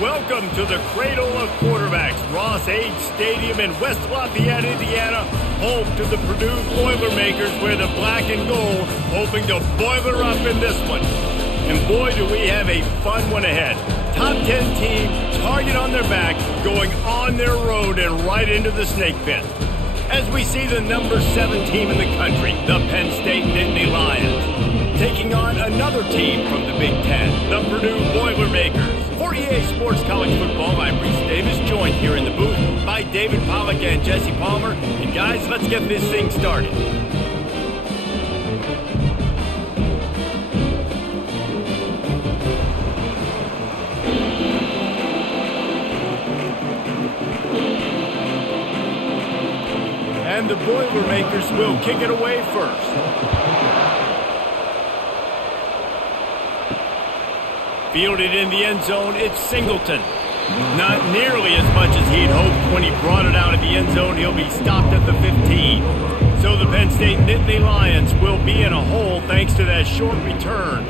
Welcome to the Cradle of Quarterbacks, Ross Age Stadium in West Lafayette, Indiana, home to the Purdue Boilermakers, where the black and gold hoping to boil her up in this one. And boy, do we have a fun one ahead. Top 10 team, target on their back, going on their road and right into the snake pit. As we see the number 7 team in the country, the Penn State Nittany Lions, taking on another team from the Big Ten, the Purdue Boilermakers. For EA Sports College Football, I'm Reese Davis, joined here in the booth by David Pollack and Jesse Palmer. And guys, let's get this thing started. And the Boilermakers will kick it away first. Fielded in the end zone, it's Singleton. Not nearly as much as he'd hoped when he brought it out of the end zone. He'll be stopped at the 15. So the Penn State Nittany Lions will be in a hole thanks to that short return.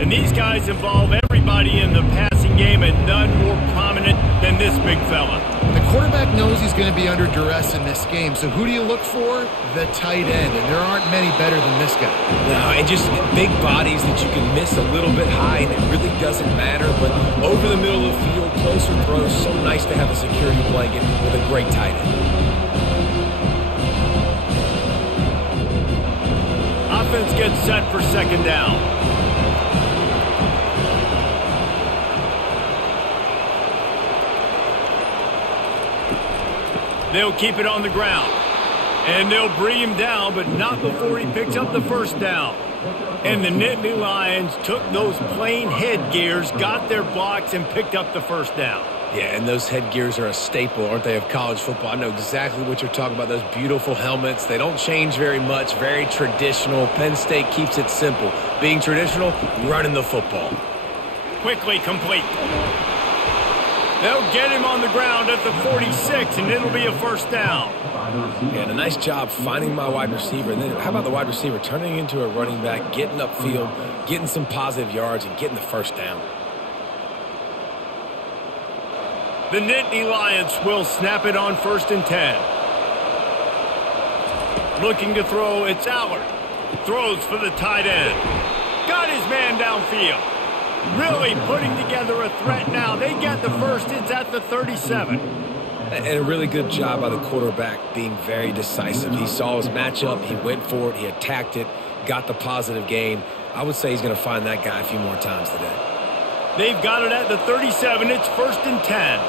And these guys involve everybody in the passing game, and none more prominent than this big fella. The quarterback knows he's going to be under duress in this game, so who do you look for? The tight end, and there aren't many better than this guy. No, and just big bodies that you can miss a little bit high, and it really doesn't matter, but over the middle of the field, closer throws, so nice to have a security blanket with a great tight end. Offense gets set for second down. They'll keep it on the ground. And they'll bring him down, but not before he picks up the first down. And the Nittany Lions took those plain headgears, got their blocks, and picked up the first down. Yeah, and those headgears are a staple, aren't they, of college football? I know exactly what you're talking about, those beautiful helmets. They don't change very much, very traditional. Penn State keeps it simple. Being traditional, running the football. Quickly complete. They'll get him on the ground at the 46, and it'll be a first down. Yeah, and a nice job finding my wide receiver. And then how about the wide receiver turning into a running back, getting upfield, getting some positive yards, and getting the first down. The Nittany Lions will snap it on 1st and 10. Looking to throw, it's Allard. Throws for the tight end. Got his man downfield. Really putting together a threat now. They get the first. It's at the 37. And a really good job by the quarterback being very decisive. He saw his matchup. He went for it. He attacked it. Got the positive gain. I would say he's going to find that guy a few more times today. They've got it at the 37. It's 1st and 10.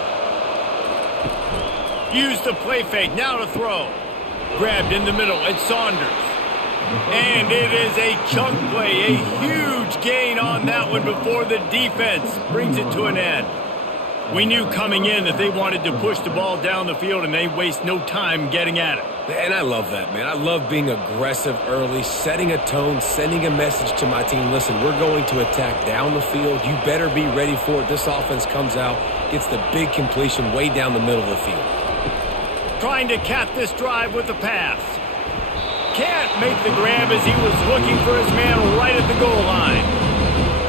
Use the play fake. Now to throw. Grabbed in the middle. It's Saunders. And it is a chunk play, a huge gain on that one before the defense brings it to an end. We knew coming in that they wanted to push the ball down the field, and they waste no time getting at it. And I love that, man. I love being aggressive early, setting a tone, sending a message to my team. Listen, we're going to attack down the field. You better be ready for it. This offense comes out, gets the big completion way down the middle of the field. Trying to cap this drive with a pass. Can't make the grab as he was looking for his man right at the goal line.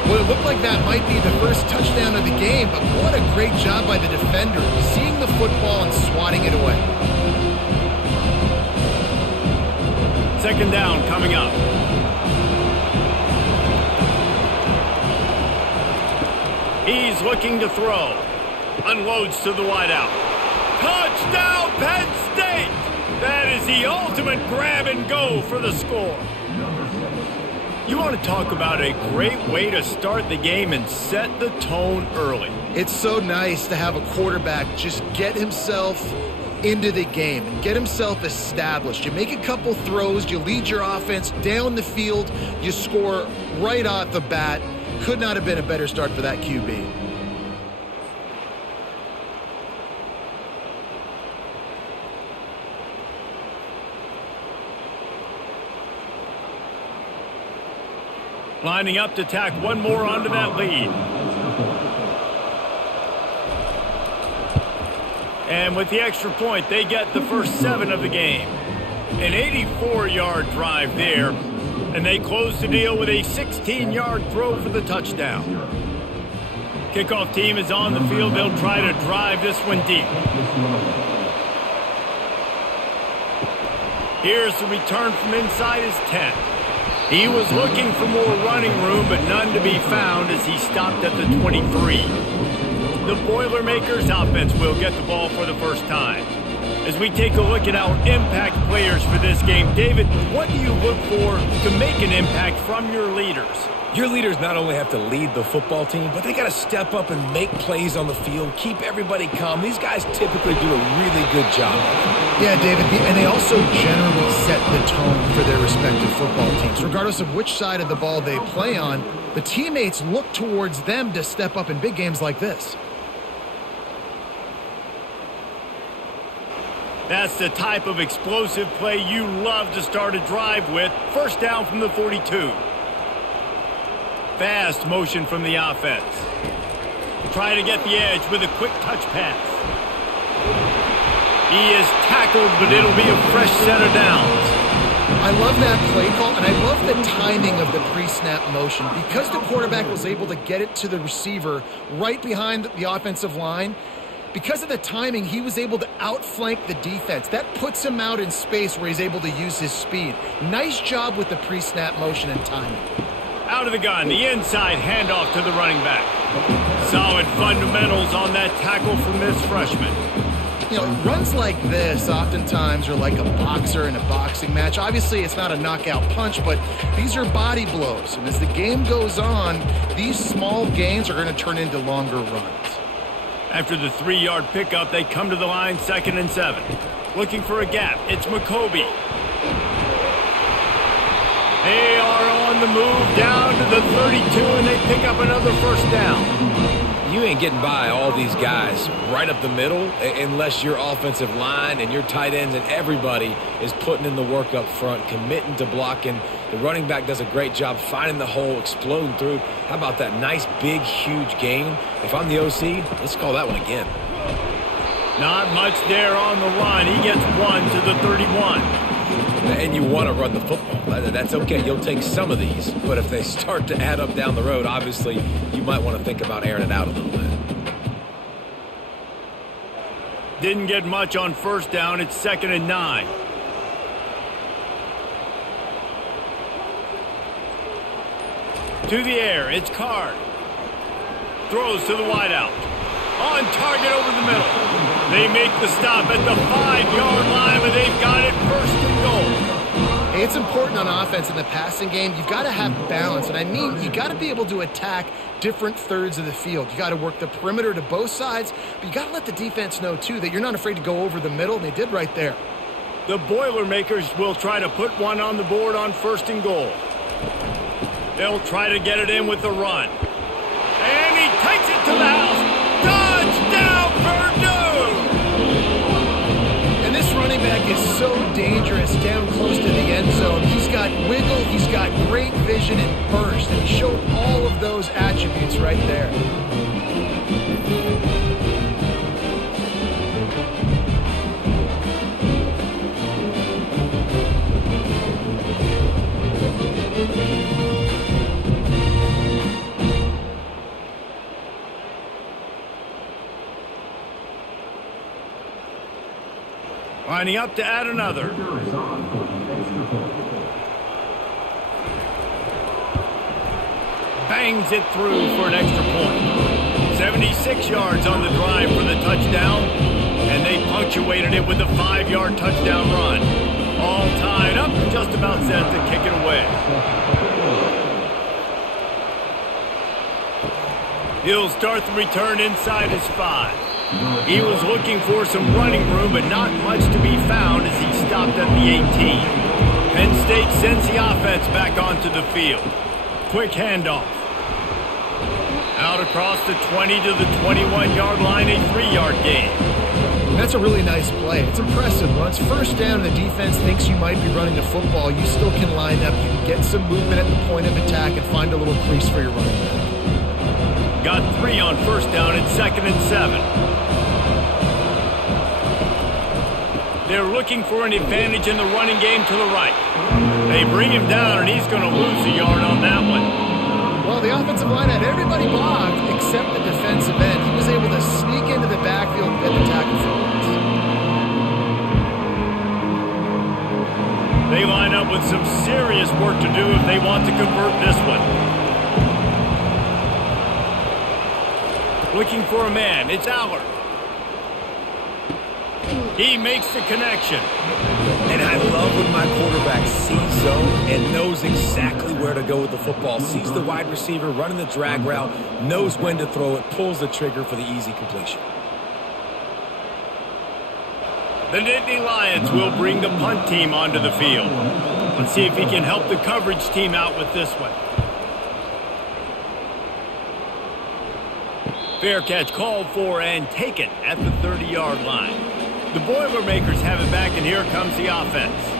Well, it looked like that might be the first touchdown of the game, but what a great job by the defender, seeing the football and swatting it away. Second down coming up. He's looking to throw. Unloads to the wideout. Touchdown, Penn State! That is the ultimate grab and go for the score. You want to talk about a great way to start the game and set the tone early. It's so nice to have a quarterback just get himself into the game and get himself established. You make a couple throws, you lead your offense down the field, you score right off the bat. Could not have been a better start for that QB. Lining up to tack one more onto that lead. And with the extra point, they get the first 7 of the game. An 84-yard drive there, and they close the deal with a 16-yard throw for the touchdown. Kickoff team is on the field. They'll try to drive this one deep. Here's the return from inside his 10. He was looking for more running room, but none to be found as he stopped at the 23. The Boilermakers offense will get the ball for the first time. As we take a look at our impact players for this game, David, what do you look for to make an impact from your leaders? Your leaders not only have to lead the football team, but they got to step up and make plays on the field, keep everybody calm. These guys typically do a really good job. Yeah, David, and they also generally set the tone for their respective football teams. Regardless of which side of the ball they play on, the teammates look towards them to step up in big games like this. That's the type of explosive play you love to start a drive with. First down from the 42. Fast motion from the offense. Try to get the edge with a quick touch pass. He is tackled, but it'll be a fresh set of downs. I love that play call, and I love the timing of the pre-snap motion. Because the quarterback was able to get it to the receiver right behind the offensive line, because of the timing, he was able to outflank the defense. That puts him out in space where he's able to use his speed. Nice job with the pre-snap motion and timing. Out of the gun, the inside handoff to the running back. Solid fundamentals on that tackle from this freshman. You know, runs like this oftentimes are like a boxer in a boxing match. Obviously, it's not a knockout punch, but these are body blows. And as the game goes on, these small gains are going to turn into longer runs. After the 3-yard pickup, they come to the line, 2nd and 7. Looking for a gap. It's McCoby. They are on the move down to the 32, and they pick up another first down. You ain't getting by all these guys right up the middle unless your offensive line and your tight ends and everybody is putting in the work up front, committing to blocking. The running back does a great job finding the hole, exploding through. How about that nice, big, huge gain? If I'm the OC, let's call that one again. Not much there on the run. He gets 1 to the 31. And you want to run the football. That's okay. You'll take some of these. But if they start to add up down the road, obviously, you might want to think about airing it out a little bit. Didn't get much on first down. It's 2nd and 9. To the air. It's Card. Throws to the wideout. On target over the middle. They make the stop at the 5-yard line, but they've got it 1st and goal. Hey, it's important on offense in the passing game. You've got to have balance, and I mean you got to be able to attack different thirds of the field. You got to work the perimeter to both sides, but you got to let the defense know, too, that you're not afraid to go over the middle, and they did right there. The Boilermakers will try to put one on the board on 1st and goal. They'll try to get it in with the run. And he takes it to the house. Touchdown, Purdue! And this running back is so dangerous down close to the end zone. He's got wiggle, he's got great vision and burst, and he showed all of those attributes right there. Lining up to add another. Bangs it through for an extra point. 76 yards on the drive for the touchdown, and they punctuated it with a 5-yard touchdown run. All tied up and just about set to kick it away. He'll start the return inside his 5. He was looking for some running room, but not much to be found as he stopped at the 18. Penn State sends the offense back onto the field. Quick handoff. Out across the 20 to the 21-yard line, a 3-yard gain. That's a really nice play. It's impressive. When it's first down and the defense thinks you might be running the football, you still can line up. You can get some movement at the point of attack and find a little crease for your running back. Got 3 on first down at 2nd and 7. They're looking for an advantage in the running game to the right. They bring him down, and he's going to lose a yard on that one. Well, the offensive line had everybody blocked except the defense. have some serious work to do if they want to convert this one. Looking for a man. It's Aller. He makes the connection. And I love when my quarterback sees zone and knows exactly where to go with the football. Sees the wide receiver running the drag route, knows when to throw it, pulls the trigger for the easy completion. The Nittany Lions will bring the punt team onto the field. Let's see if he can help the coverage team out with this one. Fair catch called for and taken at the 30-yard line. The Boilermakers have it back, and here comes the offense.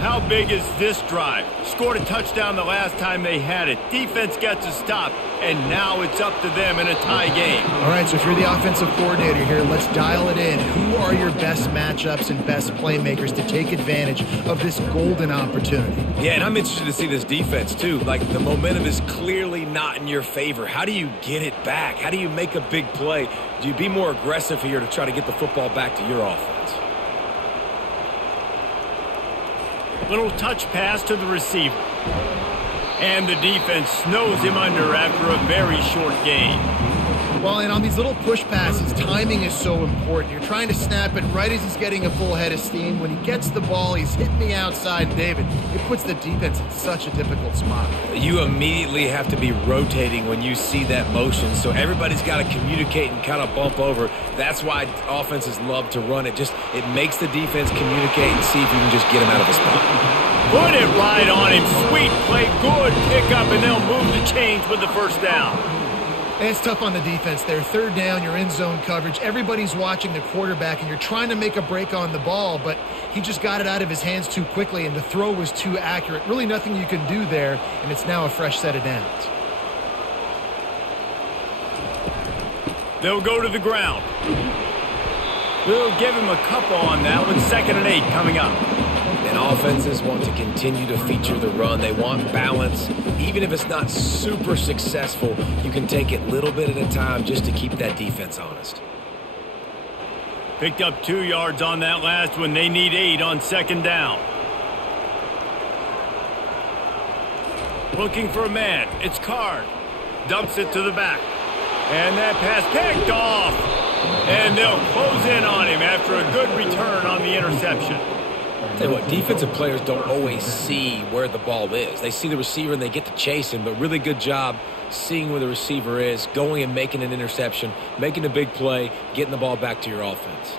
How big is this drive? Scored a touchdown the last time they had it. Defense gets a stop, and now it's up to them in a tie game. All right, so if you're the offensive coordinator here, let's dial it in. Who are your best matchups and best playmakers to take advantage of this golden opportunity? Yeah, and I'm interested to see this defense, too. Like, the momentum is clearly not in your favor. How do you get it back? How do you make a big play? Do you be more aggressive here to try to get the football back to your offense? Little touch pass to the receiver. And the defense snows him under after a very short gain. Well, and on these little push passes, timing is so important. You're trying to snap it right as he's getting a full head of steam. When he gets the ball, he's hitting the outside, David. It puts the defense in such a difficult spot. You immediately have to be rotating when you see that motion, so everybody's got to communicate and kind of bump over. That's why offenses love to run it. It makes the defense communicate and see if you can just get him out of his spot. Put it right on him. Sweet play, good pickup, and they'll move the chains with the first down. And it's tough on the defense there. Third down, you're in zone coverage. Everybody's watching the quarterback, and you're trying to make a break on the ball, but he just got it out of his hands too quickly, and the throw was too accurate. Really nothing you can do there, and it's now a fresh set of downs. They'll go to the ground. We'll give him a couple on that one. 2nd and 8 coming up. And offenses want to continue to feature the run. They want balance. Even if it's not super successful, you can take it little bit at a time just to keep that defense honest. Picked up 2 yards on that last one. They need 8 on 2nd down. Looking for a man. It's Card. Dumps it to the back. And that pass picked off. And they'll close in on him after a good return on the interception. Tell you what, defensive players don't always see where the ball is. They see the receiver and they get to chase him, but really good job seeing where the receiver is, going and making an interception, making a big play, getting the ball back to your offense.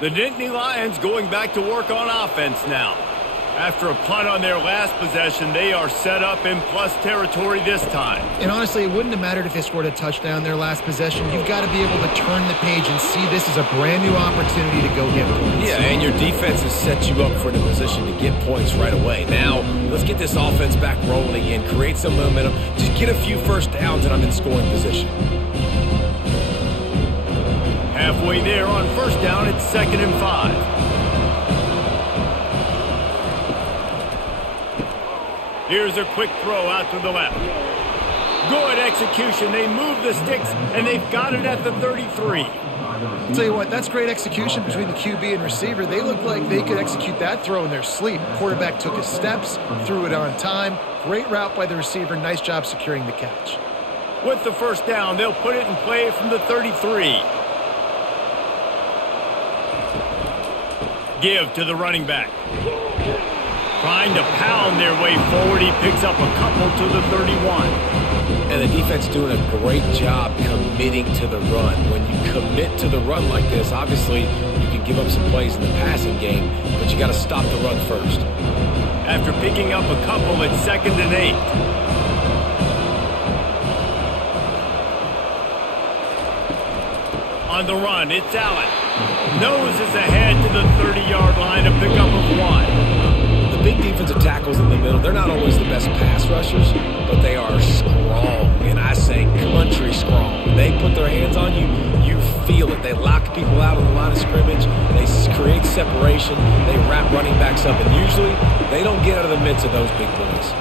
The Nittany Lions going back to work on offense now. After a punt on their last possession, they are set up in plus territory this time. And honestly, it wouldn't have mattered if they scored a touchdown their last possession. You've got to be able to turn the page and see this as a brand new opportunity to go get points. Yeah, and your defense has set you up for the position to get points right away. Now, let's get this offense back rolling again, create some momentum, just get a few first downs and I'm in scoring position. Halfway there on 1st down, it's 2nd and 5. Here's a quick throw out to the left. Good execution. They move the sticks, and they've got it at the 33. I'll tell you what, that's great execution between the QB and receiver. They look like they could execute that throw in their sleep. The quarterback took his steps, threw it on time. Great route by the receiver. Nice job securing the catch. With the 1st down, they'll put it in play from the 33. Give to the running back. Trying to pound their way forward. He picks up a couple to the 31. And the defense doing a great job committing to the run. When you commit to the run like this, obviously you can give up some plays in the passing game, but you got to stop the run first. After picking up a couple, it's 2nd and 8. On the run, it's Allen. Noses ahead to the 30-yard line, a pickup of 1. The big defensive tackles in the middle, they're not always the best pass rushers, but they are strong, and I say country strong. When they put their hands on you, you feel it. They lock people out on the line of scrimmage. They create separation. They wrap running backs up, and usually they don't get out of the midst of those big boys.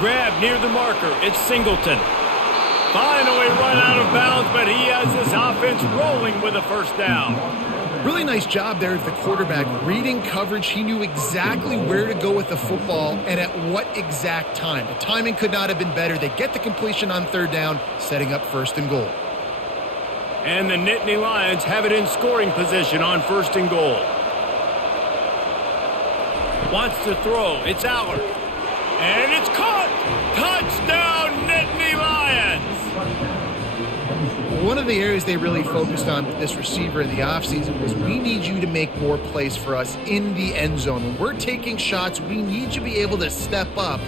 Grab near the marker. It's Singleton. Finally run out of bounds, but he has this offense rolling with a first down. Really nice job there of the quarterback. Reading coverage, he knew exactly where to go with the football and at what exact time. The timing could not have been better. They get the completion on third down, setting up first and goal. And the Nittany Lions have it in scoring position on first and goal. Wants to throw. It's Allard. And it's caught. Touchdown, Nittany Lions. One of the areas they really focused on with this receiver in the offseason was we need you to make more plays for us in the end zone. When we're taking shots, we need you to be able to step up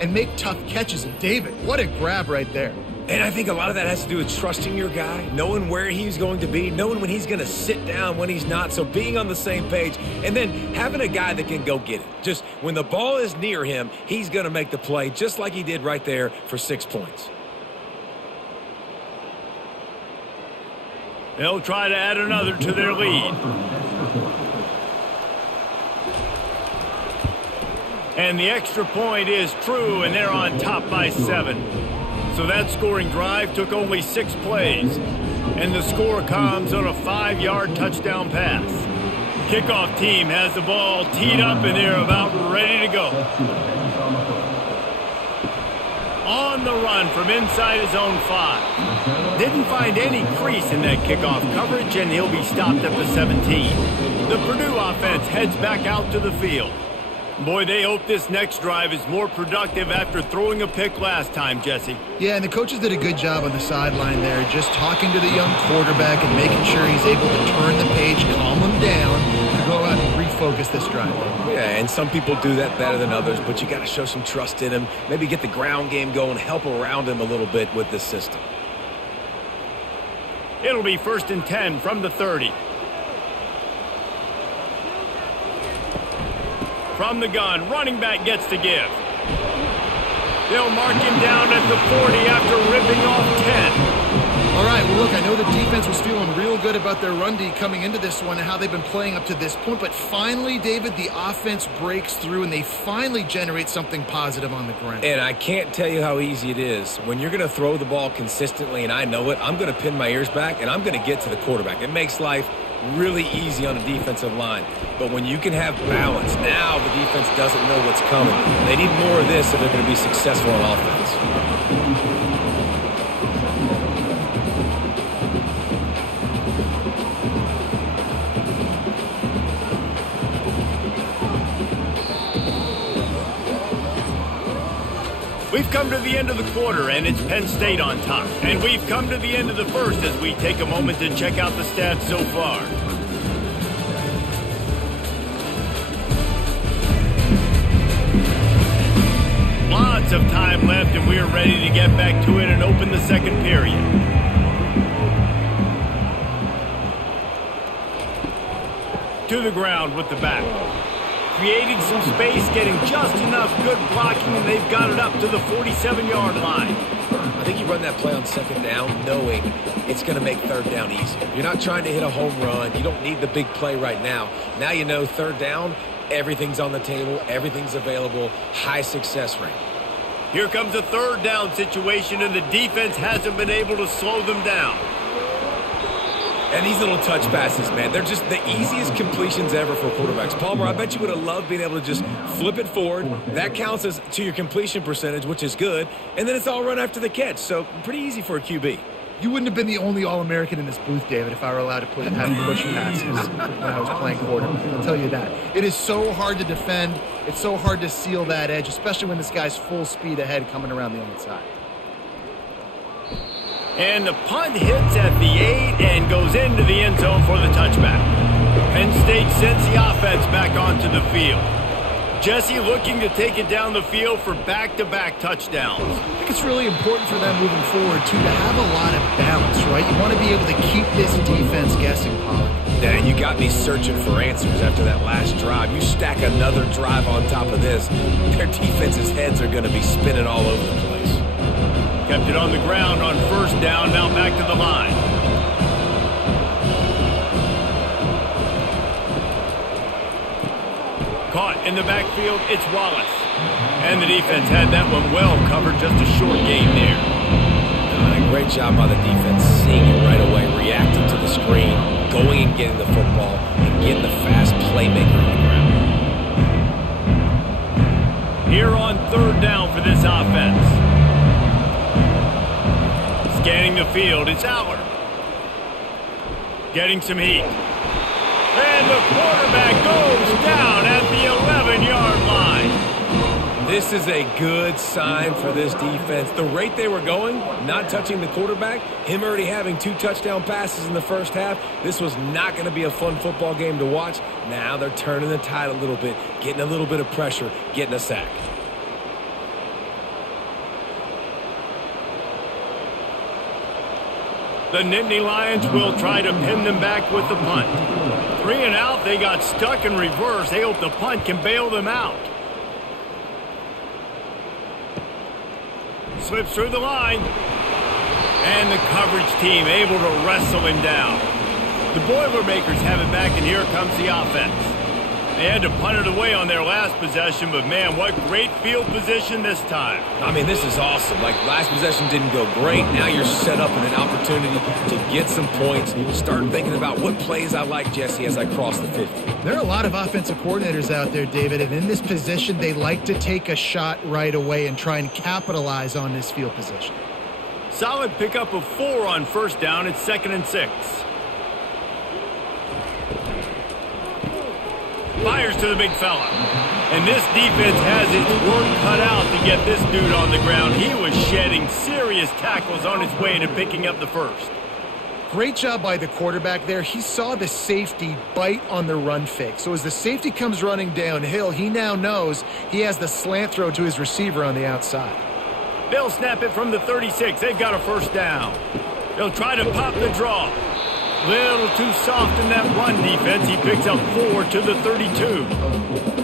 and make tough catches. And David, what a grab right there. And I think a lot of that has to do with trusting your guy, knowing where he's going to be, knowing when he's going to sit down, when he's not. So being on the same page, and then having a guy that can go get it. Just when the ball is near him, he's going to make the play, just like he did right there for 6 points. They'll try to add another to their lead. And the extra point is true, and they're on top by 7. So that scoring drive took only 6 plays. And the score comes on a 5-yard touchdown pass. Kickoff team has the ball teed up, and they're about ready to go. On the run from inside his own 5. Didn't find any crease in that kickoff coverage, and he'll be stopped at the 17. The Purdue offense heads back out to the field. Boy, they hope this next drive is more productive after throwing a pick last time, Jesse. Yeah, and the coaches did a good job on the sideline there, just talking to the young quarterback and making sure he's able to turn the page, calm him down, to go out and refocus this drive. Yeah, and some people do that better than others, but you got to show some trust in him, maybe get the ground game going, help around him a little bit with this system. It'll be 1st and 10 from the 30. From the gun, running back gets to give. They'll mark him down at the 40 after ripping off 10. All right, well, look, I know the defense was feeling real good about their run D coming into this one and how they've been playing up to this point, but finally, David, the offense breaks through and they finally generate something positive on the ground. And I can't tell you how easy it is. When you're going to throw the ball consistently, and I know it, I'm going to pin my ears back and I'm going to get to the quarterback. It makes life really easy on the defensive line. But when you can have balance, now the defense doesn't know what's coming. They need more of this if they're going to be successful on offense. We've come to the end of the quarter, and it's Penn State on top. And we've come to the end of the first as we take a moment to check out the stats so far. Lots of time left, and we're ready to get back to it and open the second period. To the ground with the back. Creating some space, getting just enough good blocking, and they've got it up to the 47-yard line. I think you run that play on second down knowing it's going to make third down easier. You're not trying to hit a home run. You don't need the big play right now. Now you know third down, everything's on the table, everything's available, high success rate. Here comes a third down situation, and the defense hasn't been able to slow them down. And these little touch passes, man, they're just the easiest completions ever for quarterbacks. Palmer, I bet you would have loved being able to just flip it forward. That counts as to your completion percentage, which is good. And then it's all run after the catch. So pretty easy for a QB. You wouldn't have been the only All-American in this booth, David, if I were allowed to have push passes when I was playing quarterback. I'll tell you that. It is so hard to defend. It's so hard to seal that edge, especially when this guy's full speed ahead coming around the outside. And the punt hits at the 8 and goes into the end zone for the touchback. Penn State sends the offense back onto the field. Jesse looking to take it down the field for back-to-back touchdowns. I think it's really important for them moving forward, too, to have a lot of balance, right? You want to be able to keep this defense guessing, Pollard. Yeah, you got me searching for answers after that last drive. You stack another drive on top of this, their defense's heads are going to be spinning all over the place. Kept it on the ground on first down, now back to the line. Caught in the backfield, it's Wallace. And the defense had that one well covered, just a short gain there. Great job by the defense, seeing it right away, reacting to the screen, going and getting the football, and getting the fast playmaker on the ground. Here on third down for this offense. Scanning the field, it's Allard. Getting some heat. And the quarterback goes down at the 11-yard line. This is a good sign for this defense. The rate they were going, not touching the quarterback, him already having 2 touchdown passes in the first half, this was not going to be a fun football game to watch. Now they're turning the tide a little bit, getting a little bit of pressure, getting a sack. The Nittany Lions will try to pin them back with the punt. 3 and out, they got stuck in reverse. They hope the punt can bail them out. Slips through the line. And the coverage team able to wrestle him down. The Boilermakers have it back, and here comes the offense. They had to punt it away on their last possession, but man, what great field position this time. I mean, this is awesome. Like, last possession didn't go great. Now you're set up in an opportunity to get some points. Start thinking about what plays I like, Jesse, as I cross the 50. There are a lot of offensive coordinators out there, David, and in this position, they like to take a shot right away and try and capitalize on this field position. Solid pickup of 4 on first down. It's 2nd and 6. Fires to the big fella. And this defense has its work cut out to get this dude on the ground. He was shedding serious tackles on his way to picking up the first. Great job by the quarterback there. He saw the safety bite on the run fake. So as the safety comes running downhill, he now knows he has the slant throw to his receiver on the outside. They'll snap it from the 36. They've got a first down. They'll try to pop the draw. Little too soft in that run defense. He picks up 4 to the 32.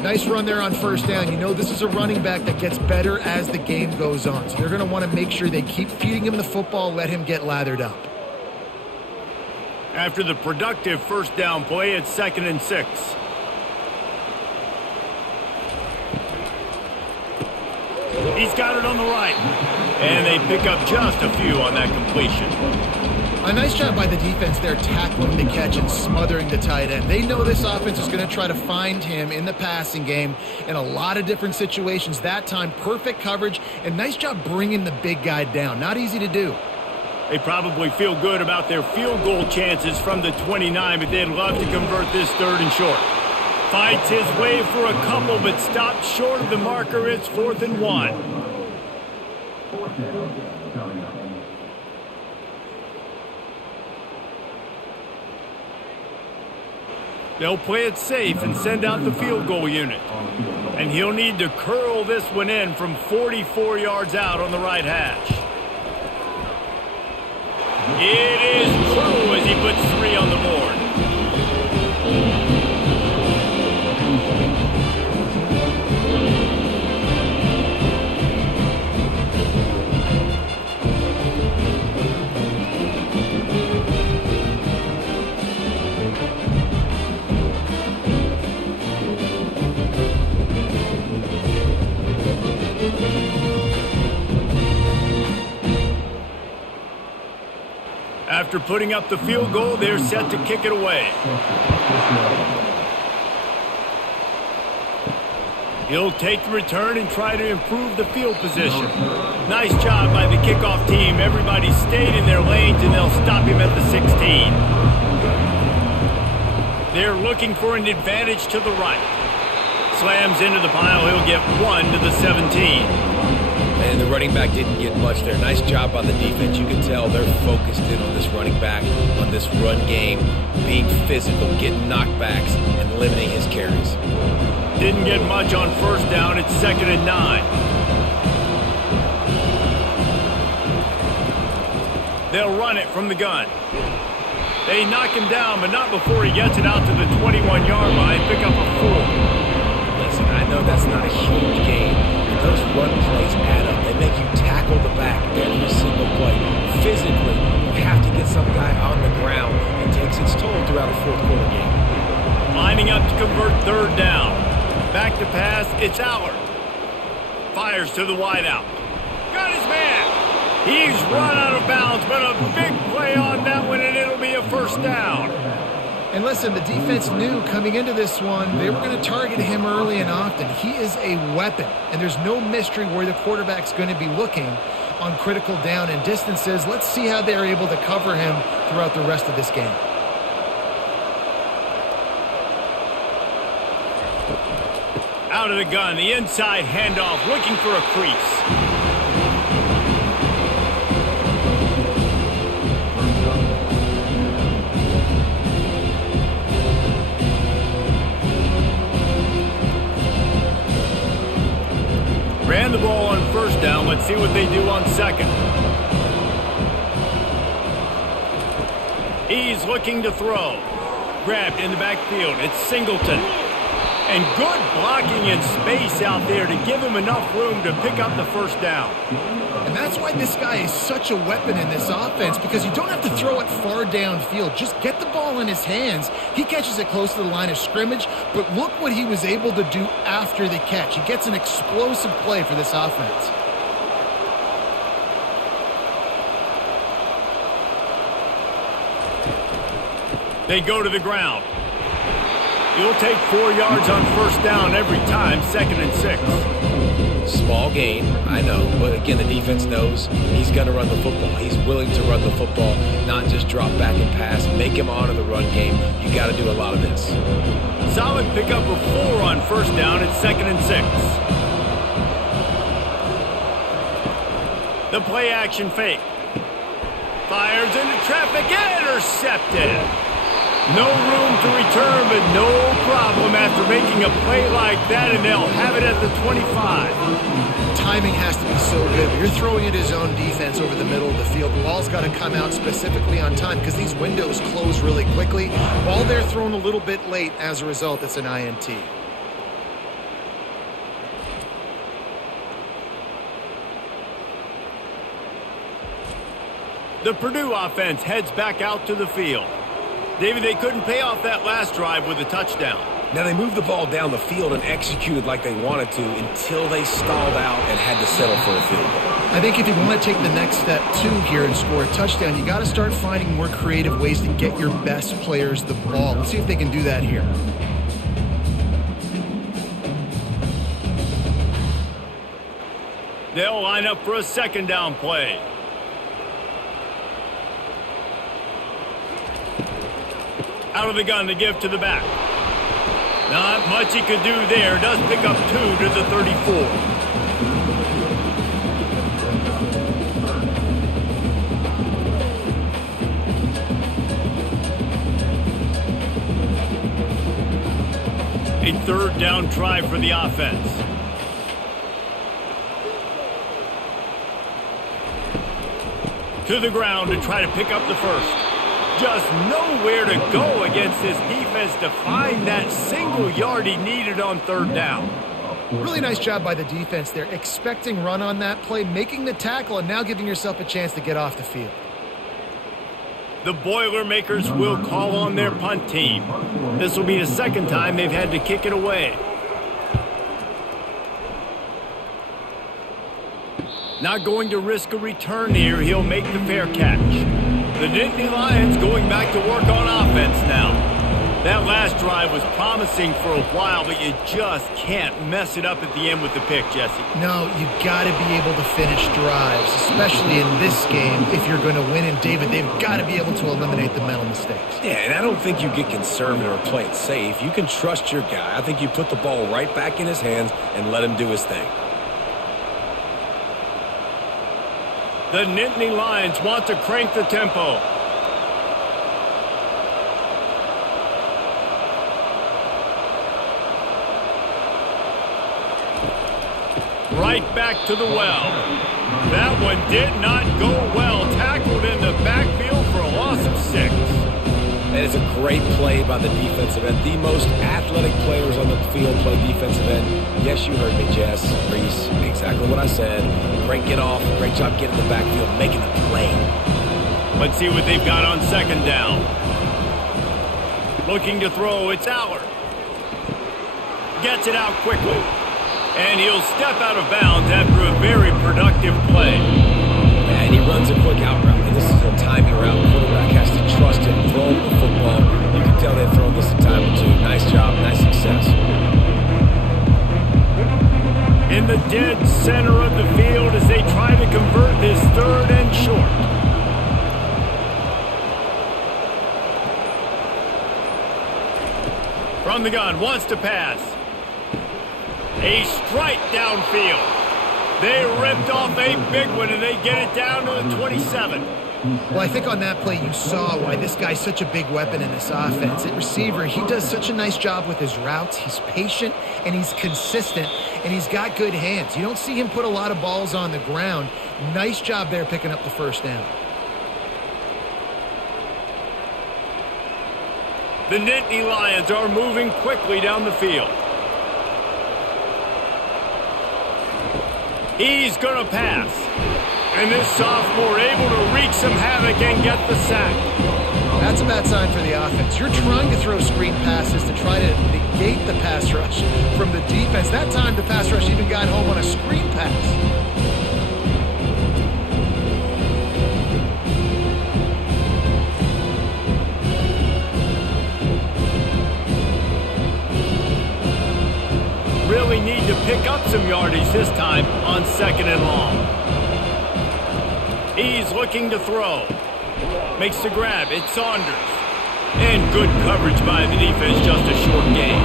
Nice run there on first down. You know this is a running back that gets better as the game goes on. So they're going to want to make sure they keep feeding him the football, let him get lathered up. After the productive first down play, it's 2nd and 6. He's got it on the right. And they pick up just a few on that completion. A nice job by the defense there, tackling the catch and smothering the tight end. They know this offense is going to try to find him in the passing game in a lot of different situations. That time, perfect coverage, and nice job bringing the big guy down. Not easy to do. They probably feel good about their field goal chances from the 29, but they'd love to convert this 3rd and short. Fights his way for a couple, but stopped short of the marker. It's 4th and 1. They'll play it safe and send out the field goal unit. And he'll need to curl this one in from 44 yards out on the right hash. It is true as he puts 3 on the board. After putting up the field goal, they're set to kick it away. He'll take the return and try to improve the field position. Nice job by the kickoff team. Everybody stayed in their lanes, and they'll stop him at the 16. They're looking for an advantage to the right. Slams into the pile. He'll get 1 to the 17. And the running back didn't get much there. Nice job by the defense. You can tell they're focused in on this running back, on this run game, being physical, getting knockbacks, and limiting his carries. Didn't get much on first down. It's 2nd and 9. They'll run it from the gun. They knock him down, but not before he gets it out to the 21-yard line. Pick up a 4. Listen, I know that's not a huge game. Those run plays add up. They make you tackle the back every single play. Physically, you have to get some guy on the ground. It takes its toll throughout a fourth quarter game. Lining up to convert 3rd down. Back to pass, it's Allard. Fires to the wideout. Got his man. He's run out of bounds, but a big play on that one, and it'll be a first down. And listen, the defense knew coming into this one, they were going to target him early and often. He is a weapon, and there's no mystery where the quarterback's going to be looking on critical down and distances. Let's see how they're able to cover him throughout the rest of this game. Out of the gun, the inside handoff, looking for a crease. Ran the ball on first down. Let's see what they do on second. He's looking to throw. Grabbed in the backfield. It's Singleton. And good blocking in space out there to give him enough room to pick up the first down. And that's why this guy is such a weapon in this offense, because you don't have to throw it far downfield. Just get the ball in his hands. He catches it close to the line of scrimmage, but look what he was able to do after the catch. He gets an explosive play for this offense. They go to the ground. He'll take 4 yards on first down every time, 2nd and 6. Small gain, I know, but again, the defense knows he's going to run the football. He's willing to run the football, not just drop back and pass, make him honor the run game. You got to do a lot of this. Solid pickup of 4 on first down at 2nd and 6. The play action fake. Fires into traffic, intercepted. No room to return, but no problem after making a play like that, and they'll have it at the 25. Timing has to be so good. But you're throwing at his own defense over the middle of the field. The ball's got to come out specifically on time because these windows close really quickly. Ball there thrown a little bit late. As a result, it's an INT. The Purdue offense heads back out to the field. David, they couldn't pay off that last drive with a touchdown. Now, they moved the ball down the field and executed like they wanted to until they stalled out and had to settle for a field goal. I think if you want to take the next step, too, here and score a touchdown, you got to start finding more creative ways to get your best players the ball. Let's see if they can do that here. They'll line up for a second down play. Out of the gun to give to the back. Not much he could do there. Does pick up 2 to the 34. A third down try for the offense. To the ground to try to pick up the first. Just nowhere to go against this defense to find that single yard he needed on third down. Really nice job by the defense there, expecting run on that play, making the tackle, and now giving yourself a chance to get off the field. The Boilermakers will call on their punt team. This will be the second time they've had to kick it away. Not going to risk a return here. He'll make the fair catch. The Nittany Lions going back to work on offense now. That last drive was promising for a while, but you just can't mess it up at the end with the pick, Jesse. No, you got to be able to finish drives, especially in this game if you're going to win. And, David, they've got to be able to eliminate the mental mistakes. Yeah, and I don't think you get conservative or play it safe. You can trust your guy. I think you put the ball right back in his hands and let him do his thing. The Nittany Lions want to crank the tempo. Right back to the well. That one did not go well. Tackled in the backfield for a loss of 6. That is a great play by the defensive end. The most athletic players on the field play defensive end. Yes, you heard me, Jess, Reese. Exactly what I said. Great get off. Great job getting the backfield, making the play. Let's see what they've got on second down. Looking to throw. It's Allard. Gets it out quickly. And he'll step out of bounds after a very productive play. Yeah, and he runs a quick out route. And this is a timing route. The quarterback has to trust him, throw him the football. You can tell they've thrown this a time or two. Nice job, nice success. In the dead center of the field as they try to convert this 3rd and short. From the gun, wants to pass. A strike downfield. They ripped off a big one, and they get it down to the 27. Well, I think on that play you saw why this guy's such a big weapon in this offense. At receiver, he does such a nice job with his routes. He's patient, and he's consistent, and he's got good hands. You don't see him put a lot of balls on the ground. Nice job there picking up the first down. The Nittany Lions are moving quickly down the field. He's going to pass. And this sophomore able to wreak some havoc and get the sack. That's a bad sign for the offense. You're trying to throw screen passes to try to negate the pass rush from the defense. That time the pass rush even got home on a screen pass. Really need to pick up some yardage this time on 2nd and long. He's looking to throw. Makes the grab. It's Saunders. And good coverage by the defense, just a short gain.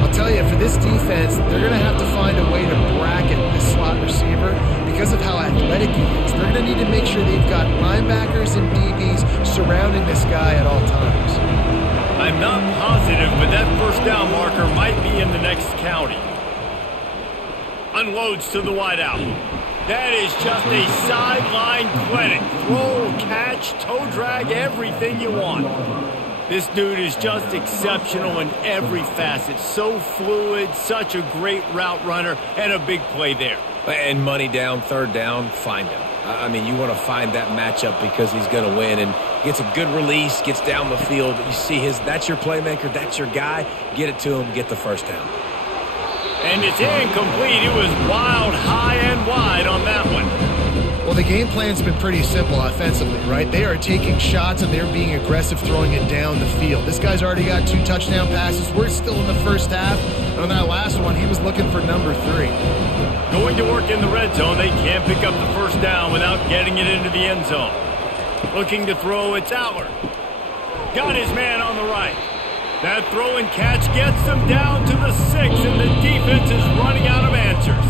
I'll tell you, for this defense, they're going to have to find a way to bracket this slot receiver because of how athletic he is. They're going to need to make sure they've got linebackers and DBs surrounding this guy at all times. I'm not positive, but that first down marker might be in the next county. Unloads to the wideout. That is just a sideline clinic. Throw, catch, toe drag, everything you want. This dude is just exceptional in every facet. So fluid, such a great route runner, and a big play there. And money down, 3rd down, find him. I mean, you want to find that matchup because he's going to win. And gets a good release, gets down the field. You see that's your playmaker, that's your guy. Get it to him, get the first down. And it's incomplete. It was wild, high and wide on that one. Well, the game plan's been pretty simple offensively, right? They are taking shots and they're being aggressive, throwing it down the field. This guy's already got 2 touchdown passes. We're still in the first half. And on that last one, he was looking for number 3. Going to work in the red zone. They can't pick up the first down without getting it into the end zone. Looking to throw, it's Aller. Got his man on the right. That throw and catch gets them down to the 6, and the defense is running out of answers.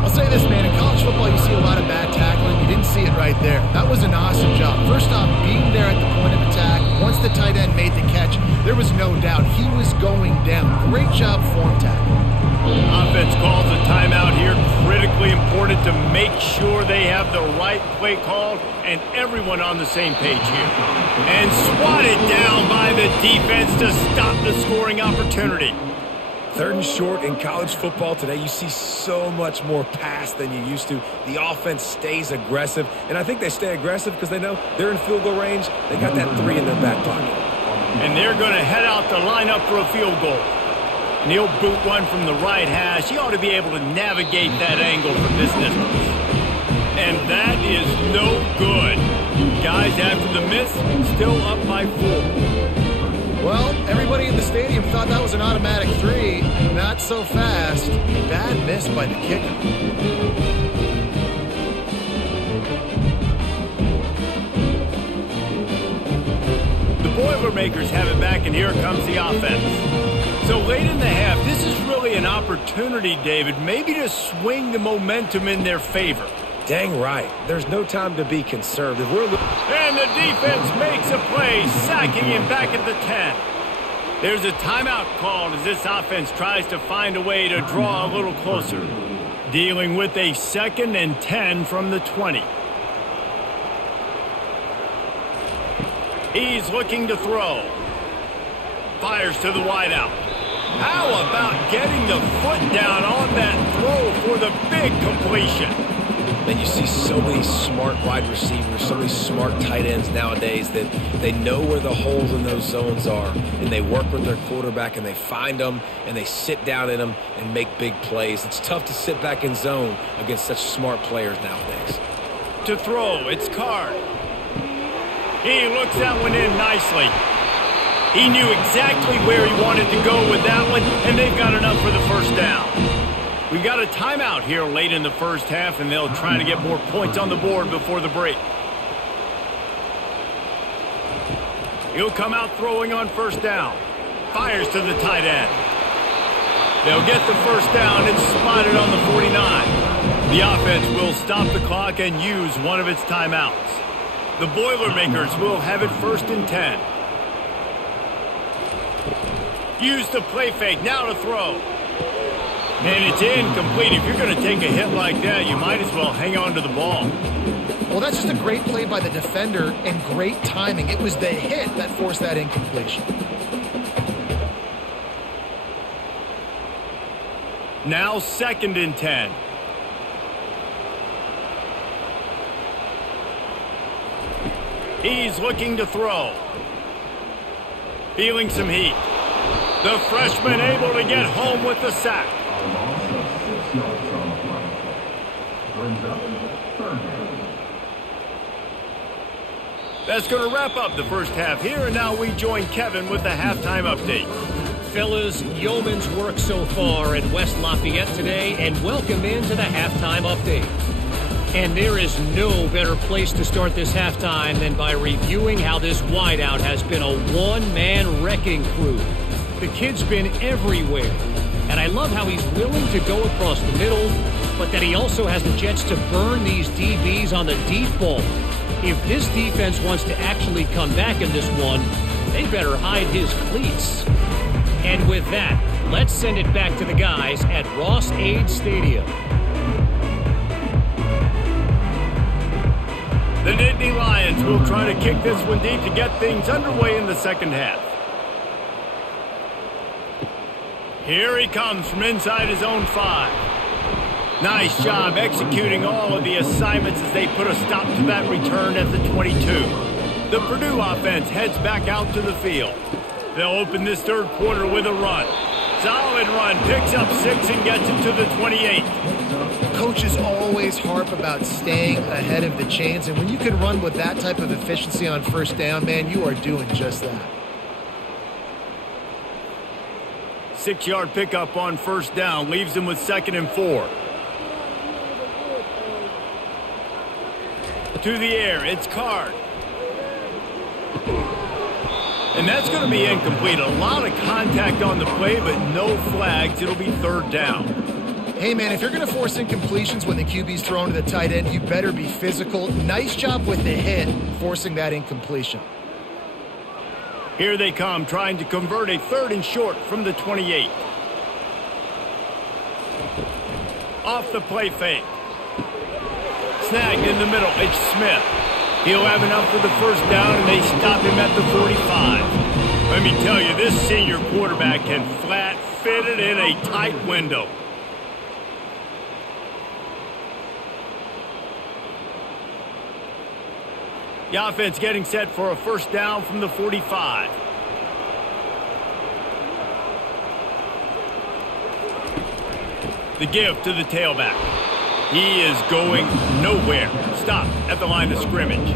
I'll say this, man. In college football, you see a lot of bad tackling. You didn't see it right there. That was an awesome job. First off, being there at the point of attack. Once the tight end made the catch, there was no doubt he was going down. Great job form tackling. Offense calls a timeout here. Critically important to make sure they have the right play called and everyone on the same page here. And swatted down by the defense to stop the scoring opportunity. 3rd and short in college football today. You see so much more pass than you used to. The offense stays aggressive, and I think they stay aggressive because they know they're in field goal range. They got that 3 in their back pocket. And they're going to head out to line up for a field goal. And he'll boot one from the right hash. He ought to be able to navigate that angle from this distance. And that is no good. Guys, after the miss, still up by 4. Well, everybody in the stadium thought that was an automatic 3. Not so fast. Bad miss by the kicker. The Boilermakers have it back, and here comes the offense. So late in the half, this is really an opportunity, David, maybe to swing the momentum in their favor. Dang right. There's no time to be conservative. And the defense makes a play, sacking him back at the 10. There's a timeout called as this offense tries to find a way to draw a little closer. Dealing with a 2nd and 10 from the 20. He's looking to throw. Fires to the wideout. How about getting the foot down on that throw for the big completion? Man, you see so many smart wide receivers, so many smart tight ends nowadays that they know where the holes in those zones are, and they work with their quarterback, and they find them, and they sit down in them and make big plays. It's tough to sit back in zone against such smart players nowadays. To throw, it's Card. He looks that one in nicely. He knew exactly where he wanted to go with that one, and they've got enough for the first down. We got a timeout here late in the first half, and they'll try to get more points on the board before the break. He'll come out throwing on first down. Fires to the tight end. They'll get the first down. It's spotted on the 49. The offense will stop the clock and use one of its timeouts. The Boilermakers will have it 1st and 10. Use the play fake. Now to throw. And it's incomplete. If you're going to take a hit like that, you might as well hang on to the ball. Well, that's just a great play by the defender and great timing. It was the hit that forced that incompletion. Now 2nd and 10. He's looking to throw. Feeling some heat. The freshman able to get home with the sack. That's going to wrap up the first half here, and now we join Kevin with the halftime update. Fellas, yeoman's work so far at West Lafayette today, and welcome into the halftime update. And there is no better place to start this halftime than by reviewing how this wideout has been a one-man wrecking crew. The kid's been everywhere, and I love how he's willing to go across the middle, but that he also has the jets to burn these DBs on the deep ball. If this defense wants to actually come back in this one, they better hide his cleats. And with that, let's send it back to the guys at Ross-Ade Stadium. The Nittany Lions will try to kick this one deep to get things underway in the second half. Here he comes from inside his own 5. Nice job executing all of the assignments as they put a stop to that return at the 22. The Purdue offense heads back out to the field. They'll open this third quarter with a run. Solid run, picks up 6 and gets it to the 28. Coaches always harp about staying ahead of the chains, and when you can run with that type of efficiency on first down, man, you are doing just that. 6-yard pickup on first down leaves them with 2nd and 4. To the air, it's Card. And that's going to be incomplete. A lot of contact on the play, but no flags. It'll be 3rd down. Hey, man, if you're going to force incompletions when the QB's thrown to the tight end, you better be physical. Nice job with the hit, forcing that incompletion. Here they come, trying to convert a 3rd and short from the 28. Off the play fake. Snagged in the middle, it's Smith. He'll have enough for the first down, and they stop him at the 45. Let me tell you, this senior quarterback can flat fit it in a tight window. The offense getting set for a first down from the 45. The give to the tailback. He is going nowhere. Stop at the line of scrimmage.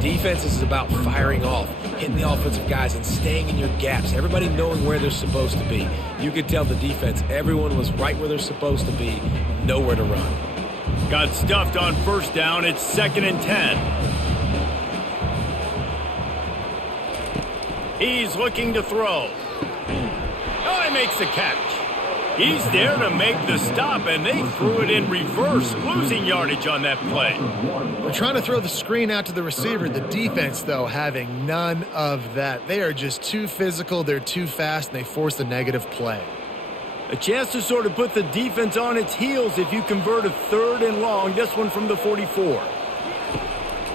Defense is about firing off, hitting the offensive guys, and staying in your gaps. Everybody knowing where they're supposed to be. You could tell the defense, everyone was right where they're supposed to be, nowhere to run. Got stuffed on first down. It's 2nd and 10. He's looking to throw. Oh, he makes the catch. He's there to make the stop, and they threw it in reverse, losing yardage on that play. We're trying to throw the screen out to the receiver. The defense, though, having none of that. They are just too physical, they're too fast, and they force a negative play. A chance to sort of put the defense on its heels if you convert a 3rd and long. This one from the 44.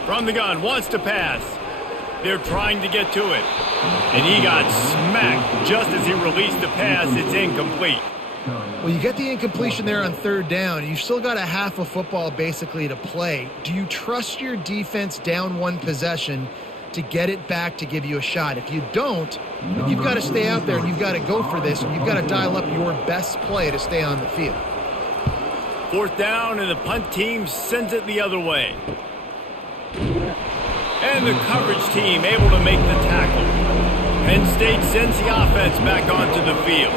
From the gun, wants to pass. They're trying to get to it. And he got smacked just as he released the pass. It's incomplete. Well, you get the incompletion there on third down. You've still got a half of football basically to play. Do you trust your defense down one possession to get it back to give you a shot? If you don't, you've got to stay out there and you've got to go for this, and you've got to dial up your best play to stay on the field. Fourth down, and the punt team sends it the other way. And the coverage team able to make the tackle. Penn State sends the offense back onto the field.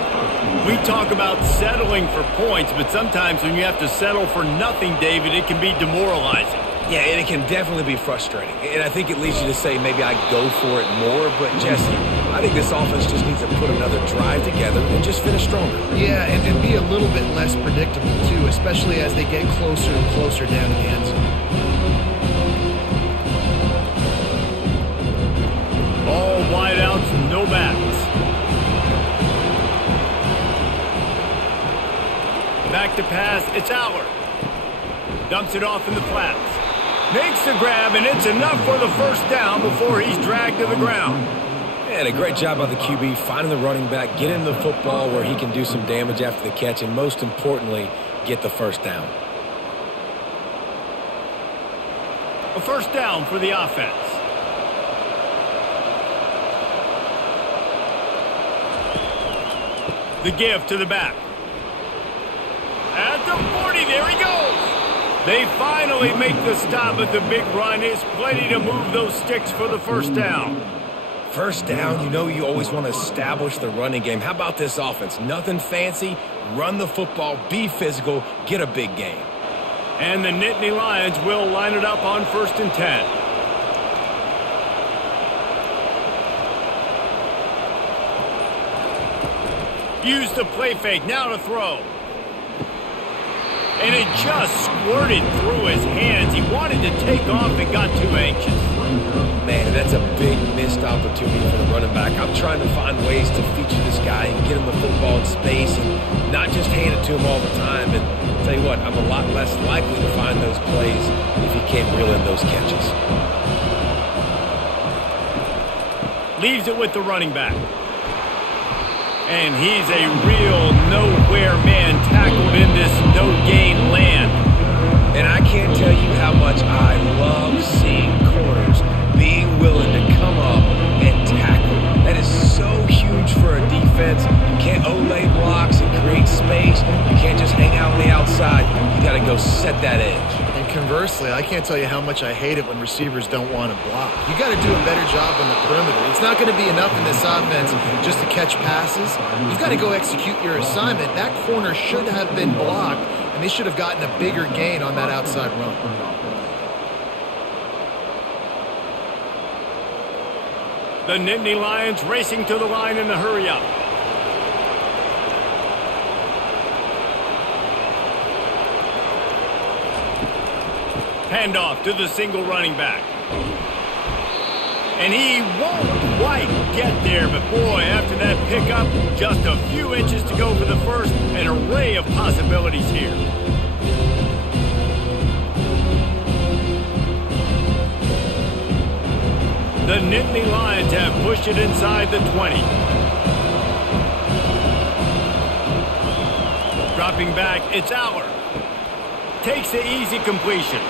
We talk about settling for points, but sometimes when you have to settle for nothing, David, it can be demoralizing. Yeah, and it can definitely be frustrating. And I think it leads you to say maybe I go for it more. But, Jesse, I think this offense just needs to put another drive together and just finish stronger. Yeah, and be a little bit less predictable, too, especially as they get closer and closer down to the end zone. All wideouts, no backs. Back to pass, it's Allard. Dumps it off in the flats. Makes the grab, and it's enough for the first down before he's dragged to the ground. And a great job by the QB finding the running back, getting the football where he can do some damage after the catch, and most importantly, get the first down. A first down for the offense. The give to the back. At the 40, there he goes. They finally make the stop, but the big run is plenty to move those sticks for the first down. First down, you know you always want to establish the running game. How about this offense? Nothing fancy. Run the football, be physical, get a big gain. And the Nittany Lions will line it up on 1st and 10. Use the play fake, now to throw. And it just squirted through his hands. He wanted to take off and got too anxious. Man, that's a big missed opportunity for the running back. I'm trying to find ways to feature this guy and get him the football in space and not just hand it to him all the time. And I'll tell you what, I'm a lot less likely to find those plays if he can't reel in those catches. Leaves it with the running back. And he's a real nowhere man tackled in this no-gain land. And I can't tell you how much I love seeing corners being willing to come up and tackle. That is so huge for a defense. You can't olay blocks and create space. You can't just hang out on the outside. You got to go set that edge. And conversely, I can't tell you how much I hate it when receivers don't want to block. You got to do a better job on the perimeter. It's not going to be enough in this offense just to catch passes. You've got to go execute your assignment. That corner should have been blocked, and they should have gotten a bigger gain on that outside run. The Nittany Lions racing to the line in the hurry-up. Handoff to the single running back. And he won't quite get there, but boy, after that pickup, just a few inches to go for the first, an array of possibilities here. The Nittany Lions have pushed it inside the 20. Dropping back, it's Allard. Takes the easy completion.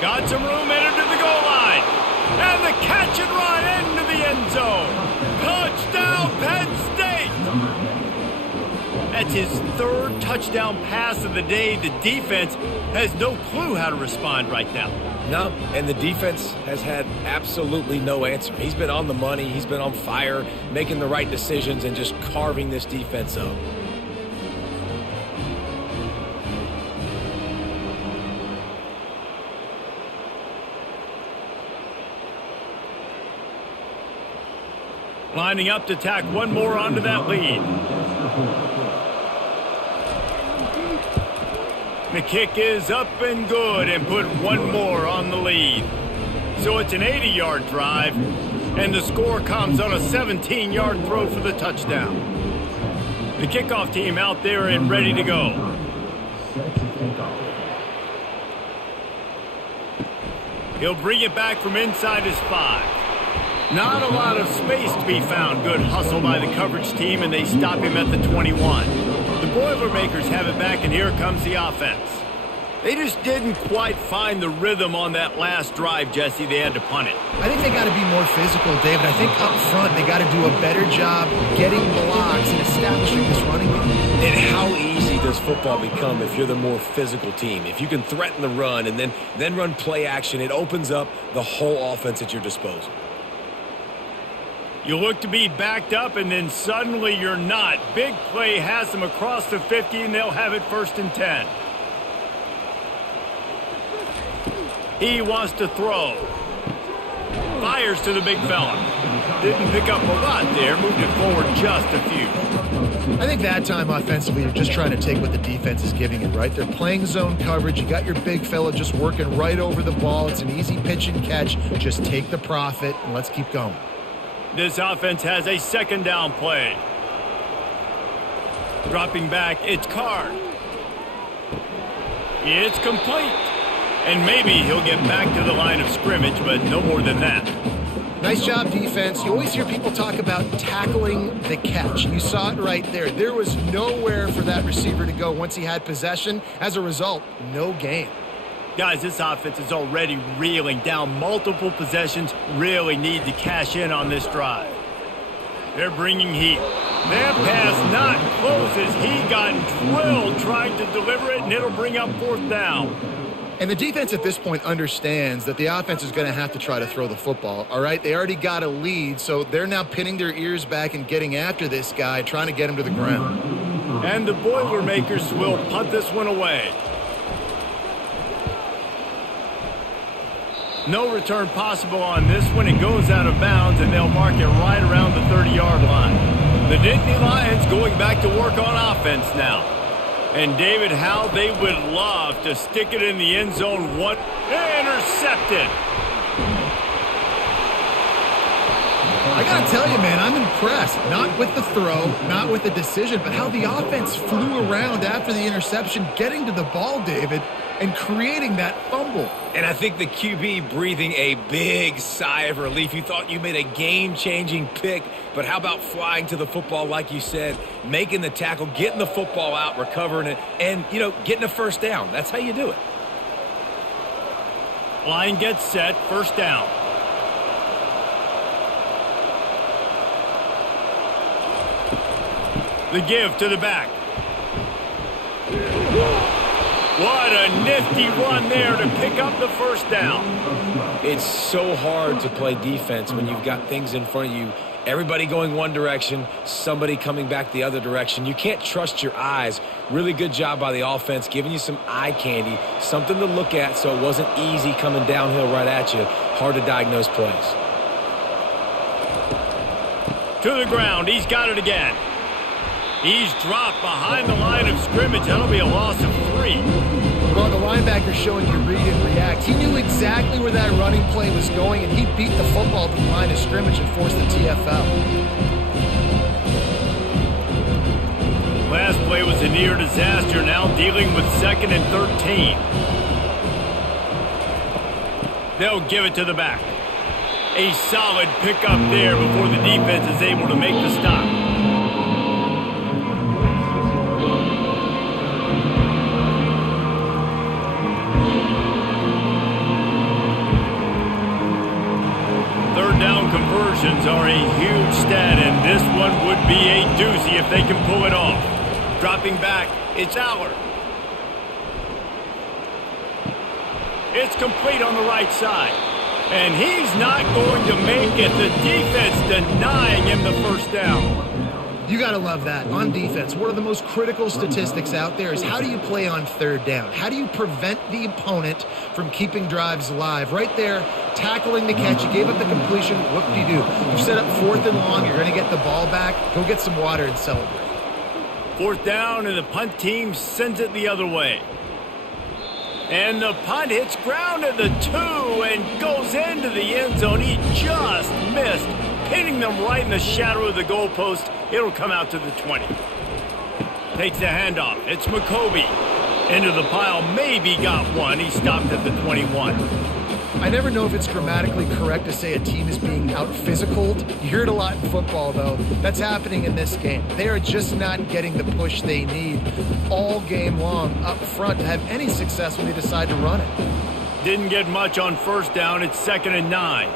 Got some room, entered to the goal line. And the catch and run into the end zone. Touchdown, Penn State! That's his third touchdown pass of the day. The defense has no clue how to respond right now. No, and the defense has had absolutely no answer. He's been on the money. He's been on fire, making the right decisions and just carving this defense up. Lining up to tack one more onto that lead. The kick is up and good and put one more on the lead. So it's an 80-yard drive, and the score comes on a 17-yard throw for the touchdown. The kickoff team out there and ready to go. He'll bring it back from inside his 5. Not a lot of space to be found. Good hustle by the coverage team, and they stop him at the 21. The Boilermakers have it back, and here comes the offense. They just didn't quite find the rhythm on that last drive, Jesse. They had to punt it. I think they got to be more physical, David. I think up front they got to do a better job getting blocks and establishing this running game. And how easy does football become if you're the more physical team? If you can threaten the run and then run play action, it opens up the whole offense at your disposal. You look to be backed up, and then suddenly you're not. Big play has them across the 50, and they'll have it 1st and 10. He wants to throw. Fires to the big fella. Didn't pick up a lot there. Moved it forward just a few. I think that time offensively, you're just trying to take what the defense is giving you, right? They're playing zone coverage. You got your big fella just working right over the ball. It's an easy pitch and catch. Just take the profit, and let's keep going. This offense has a 2nd down play. Dropping back, it's Card. It's complete. And maybe he'll get back to the line of scrimmage, but no more than that. Nice job, defense. You always hear people talk about tackling the catch. You saw it right there. There was nowhere for that receiver to go once he had possession. As a result, no gain. Guys, this offense is already reeling down multiple possessions. Really need to cash in on this drive. They're bringing heat. That pass not closes. He got drilled trying to deliver it, and it'll bring up 4th down. And the defense at this point understands that the offense is going to have to try to throw the football, all right? They already got a lead, so they're now pinning their ears back and getting after this guy, trying to get him to the ground. And the Boilermakers will punt this one away. No return possible on this one. It goes out of bounds, and they'll mark it right around the 30-yard line. The Nittany Lions going back to work on offense now. And David, how they would love to stick it in the end zone. What? Intercepted. I got to tell you, man, I'm impressed. Not with the throw, not with the decision, but how the offense flew around after the interception, getting to the ball, David, and creating that fumble. And I think the QB breathing a big sigh of relief. You thought you made a game-changing pick, but how about flying to the football, like you said, making the tackle, getting the football out, recovering it, and, getting a 1st down. That's how you do it. Line gets set, 1st down. The give to the back. What a nifty run there to pick up the 1st down. It's so hard to play defense when you've got things in front of you. Everybody going one direction, somebody coming back the other direction. You can't trust your eyes. Really good job by the offense, giving you some eye candy, something to look at so it wasn't easy coming downhill right at you. Hard to diagnose plays. To the ground. He's got it again. He's dropped behind the line of scrimmage. That'll be a loss of 3. Well, the linebacker's showing you read and react. He knew exactly where that running play was going, and he beat the football to the line of scrimmage and forced the TFL. Last play was a near disaster. Now dealing with 2nd and 13. They'll give it to the back. A solid pickup there before the defense is able to make the stop. Down conversions are a huge stat, and this one would be a doozy if they can pull it off. Dropping back, it's Aller. It's complete on the right side. And he's not going to make it. The defense denying him the 1st down. You got to love that. On defense, one of the most critical statistics out there is how do you play on 3rd down? How do you prevent the opponent from keeping drives alive? Right there, tackling the catch. You gave up the completion. What do? You set up 4th and long. You're going to get the ball back. Go get some water and celebrate. 4th down, and the punt team sends it the other way. And the punt hits ground at the 2 and goes into the end zone. He just missed, hitting them right in the shadow of the goalpost. It'll come out to the 20. Takes the handoff. It's McCoby. Into the pile. Maybe got one. He stopped at the 21. I never know if it's grammatically correct to say a team is being out-physicaled. You hear it a lot in football, though. That's happening in this game. They are just not getting the push they need all game long up front to have any success when they decide to run it. Didn't get much on first down. It's 2nd and 9.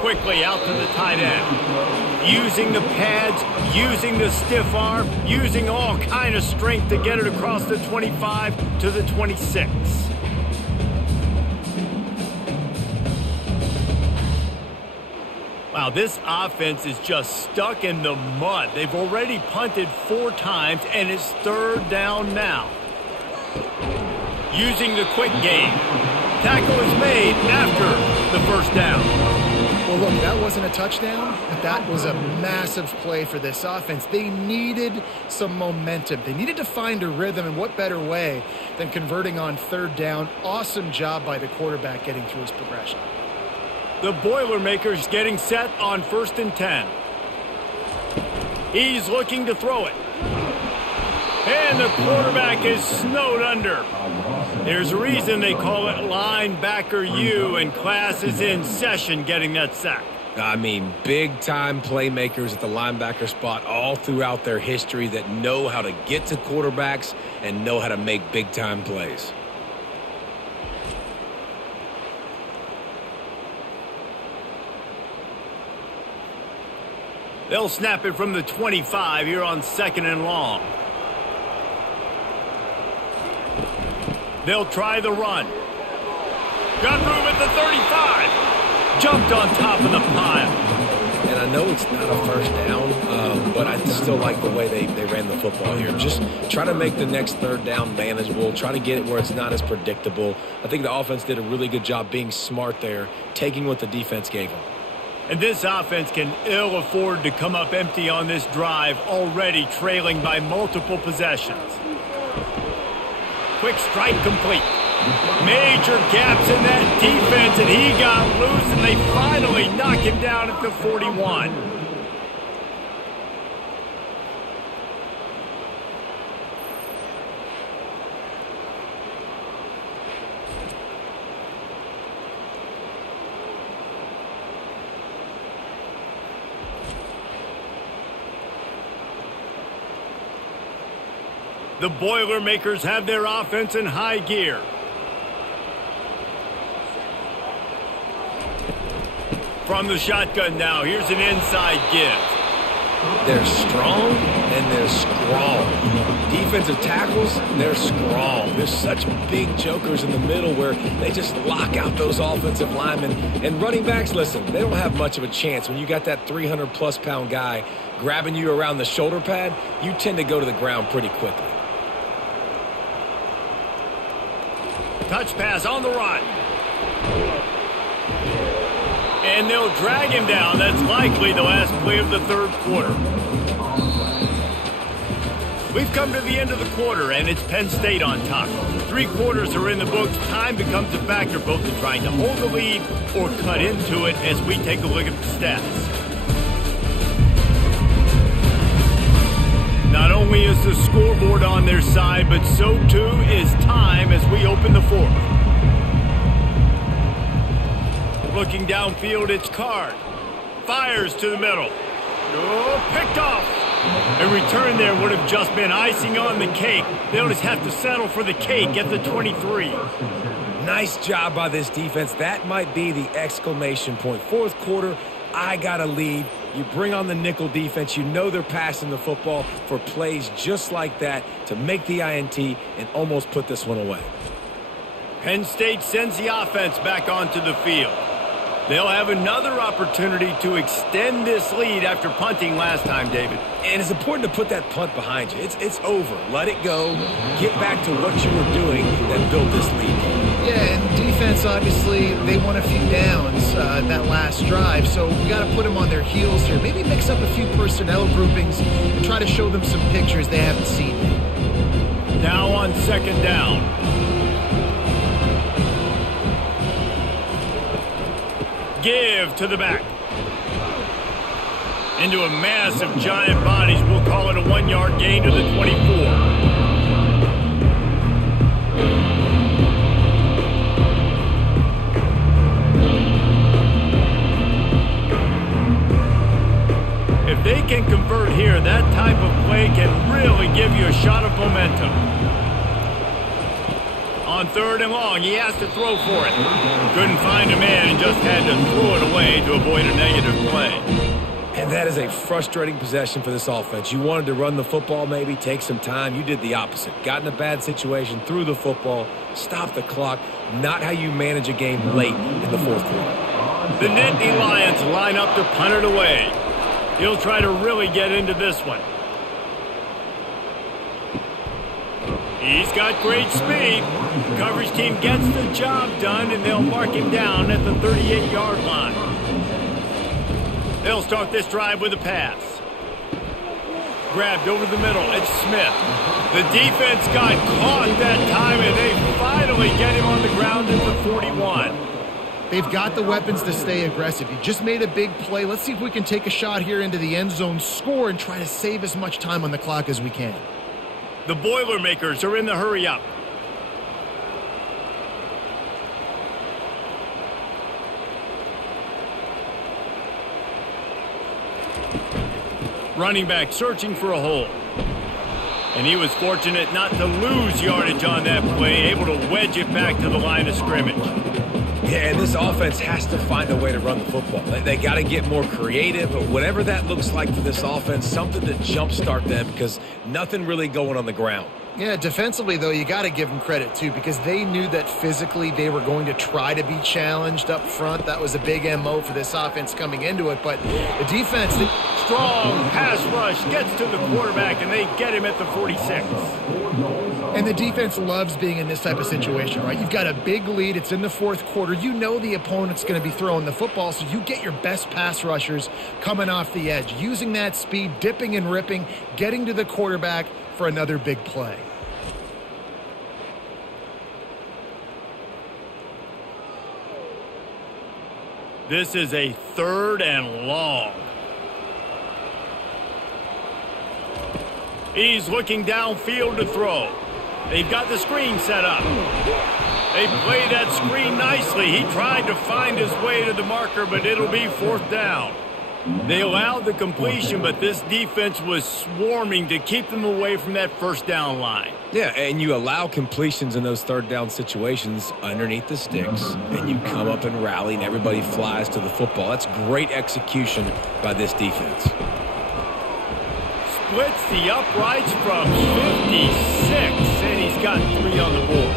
Quickly out to the tight end. Using the pads, using the stiff arm, using all kind of strength to get it across the 25 to the 26. Wow, this offense is just stuck in the mud. They've already punted 4 times, and it's 3rd down now. Using the quick game. Tackle is made after the first down. Well, look, that wasn't a touchdown, but that was a massive play for this offense. They needed some momentum. They needed to find a rhythm, and what better way than converting on 3rd down. Awesome job by the quarterback getting through his progression. The Boilermakers getting set on 1st and 10. He's looking to throw it. And the quarterback is snowed under. There's a reason they call it linebacker U, and class is in session getting that sack. I mean, big-time playmakers at the linebacker spot all throughout their history that know how to get to quarterbacks and know how to make big-time plays. They'll snap it from the 25 here on 2nd and long. They'll try the run. Got room at the 35. Jumped on top of the pile. And I know it's not a first down, but I still like the way they ran the football here. Just try to make the next 3rd down manageable. Try to get it where it's not as predictable. I think the offense did a really good job being smart there, taking what the defense gave them. And this offense can ill afford to come up empty on this drive, already trailing by multiple possessions. Quick strike complete. Major gaps in that defense, and he got loose, and they finally knock him down at the 41. The Boilermakers have their offense in high gear. From the shotgun now, here's an inside give. They're strong and they're strong. Defensive tackles, they're strong. There's such big jokers in the middle where they just lock out those offensive linemen. And running backs, listen, they don't have much of a chance. When you got that 300-plus pound guy grabbing you around the shoulder pad, you tend to go to the ground pretty quickly. Touch pass on the run. And they'll drag him down. That's likely the last play of the 3rd quarter. We've come to the end of the quarter, and it's Penn State on top. 3 quarters are in the books. Time becomes a factor both in trying to hold the lead or cut into it as we take a look at the stats. Not only is the scoreboard on their side, but so too is time as we open the 4th. Looking downfield, it's Card. Fires to the middle. Oh, picked off. A return there would have just been icing on the cake. They'll just have to settle for the cake at the 23. Nice job by this defense. That might be the exclamation point. 4th quarter, I got a lead. You bring on the nickel defense. You know they're passing the football for plays just like that to make the INT and almost put this one away. Penn State sends the offense back onto the field. They'll have another opportunity to extend this lead after punting last time, David. And it's important to put that punt behind you. It's over. Let it go. Get back to what you were doing that built this lead. Yeah, and defense, obviously, they won a few downs that last drive, so we got to put them on their heels here. Maybe mix up a few personnel groupings and try to show them some pictures they haven't seen. Now on 2nd down. Give to the back. Into a mass of giant bodies. We'll call it a 1-yard gain to the 24. If they can convert here, that type of play can really give you a shot of momentum. On 3rd and long, he has to throw for it. Couldn't find a man and just had to throw it away to avoid a negative play. And that is a frustrating possession for this offense. You wanted to run the football, maybe take some time. You did the opposite. Got in a bad situation, threw the football, stopped the clock. Not how you manage a game late in the 4th quarter. The Nittany Lions line up to punt it away. He'll try to really get into this one. He's got great speed. Coverage team gets the job done, and they'll mark him down at the 38-yard line. They'll start this drive with a pass. Grabbed over the middle. It's Smith. The defense got caught that time, and they finally get him on the ground at the 41. They've got the weapons to stay aggressive. You just made a big play. Let's see if we can take a shot here into the end zone, score, and try to save as much time on the clock as we can. The Boilermakers are in the hurry-up. Running back searching for a hole. And he was fortunate not to lose yardage on that play, able to wedge it back to the line of scrimmage. Yeah, and this offense has to find a way to run the football. They got to get more creative, but whatever that looks like for this offense, something to jumpstart them because nothing really going on the ground. Yeah, defensively, though, you got to give them credit, too, because they knew that physically they were going to try to be challenged up front. That was a big MO for this offense coming into it, but the defense... Strong pass rush gets to the quarterback, and they get him at the 46. And the defense loves being in this type of situation, right? You've got a big lead. It's in the 4th quarter. You know the opponent's going to be throwing the football, so you get your best pass rushers coming off the edge, using that speed, dipping and ripping, getting to the quarterback for another big play. This is a 3rd and long. He's looking downfield to throw. They've got the screen set up. They play that screen nicely. He tried to find his way to the marker, but it'll be 4th down. They allowed the completion, but this defense was swarming to keep them away from that 1st down line. Yeah, and you allow completions in those 3rd down situations underneath the sticks, and you come up and rally, and everybody flies to the football. That's great execution by this defense. Splits the uprights from 56, and he's got 3 on the board.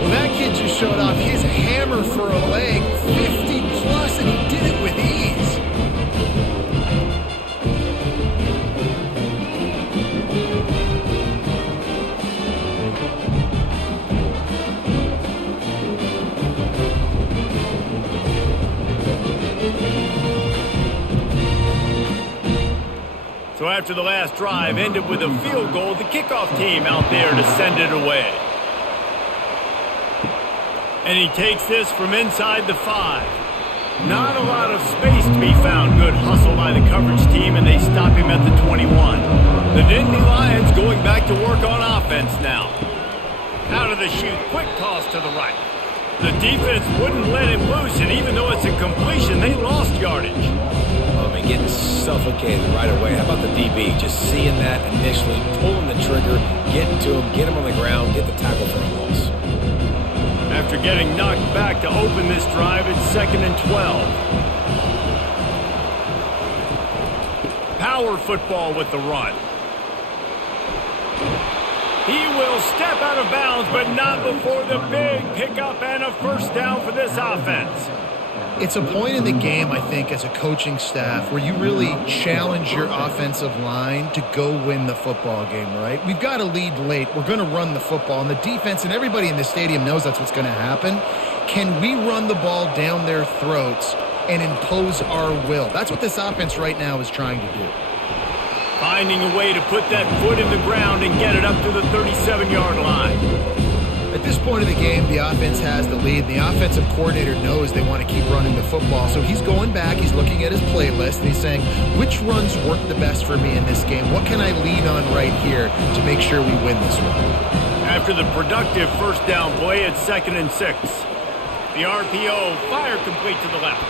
Well, that kid just showed off his hammer for a leg, 50-plus, and he did it with ease. So after the last drive ended with a field goal, the kickoff team out there to send it away. And he takes this from inside the 5. Not a lot of space to be found. Good hustle by the coverage team, and they stop him at the 21. The Nittany Lions going back to work on offense now. Out of the chute, quick toss to the right. The defense wouldn't let him loose, and even though it's a completion, they lost yardage. Getting suffocated right away. How about the DB? Just seeing that initially, pulling the trigger, getting to him, get him on the ground, get the tackle for a loss. After getting knocked back to open this drive, it's 2nd and 12. Power football with the run. He will step out of bounds, but not before the big pickup and a 1st down for this offense. It's a point in the game, I think, as a coaching staff where you really challenge your offensive line to go win the football game, right? We've got a lead late. We're going to run the football. And the defense and everybody in the stadium knows that's what's going to happen. Can we run the ball down their throats and impose our will? That's what this offense right now is trying to do. Finding a way to put that foot in the ground and get it up to the 37-yard line. At this point of the game, the offense has the lead. The offensive coordinator knows they want to keep running the football. So he's going back, he's looking at his playlist, and he's saying, which runs work the best for me in this game? What can I lean on right here to make sure we win this one? After the productive 1st down play, it's 2nd and 6. The RPO, fire complete to the left.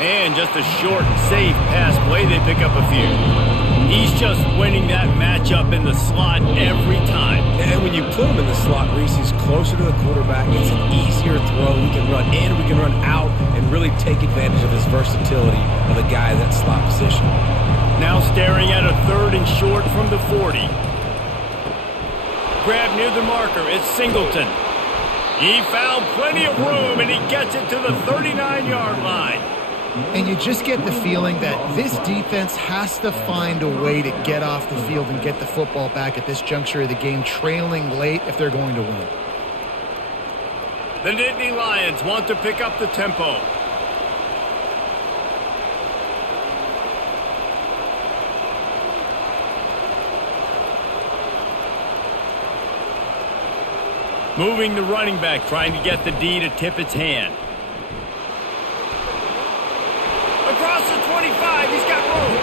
And just a short, safe pass play, they pick up a few. He's just winning that matchup in the slot every time. And when you put him in the slot, Reese, he's closer to the quarterback. It's an easier throw. We can run in, we can run out, and really take advantage of his versatility of a guy in that slot position. Now staring at a 3rd and short from the 40. Grab near the marker. It's Singleton. He found plenty of room, and he gets it to the 39-yard line. And you just get the feeling that this defense has to find a way to get off the field and get the football back at this juncture of the game, trailing late if they're going to win. The Nittany Lions want to pick up the tempo. Moving the running back, trying to get the D to tip its hand. Across the 25, he's got room.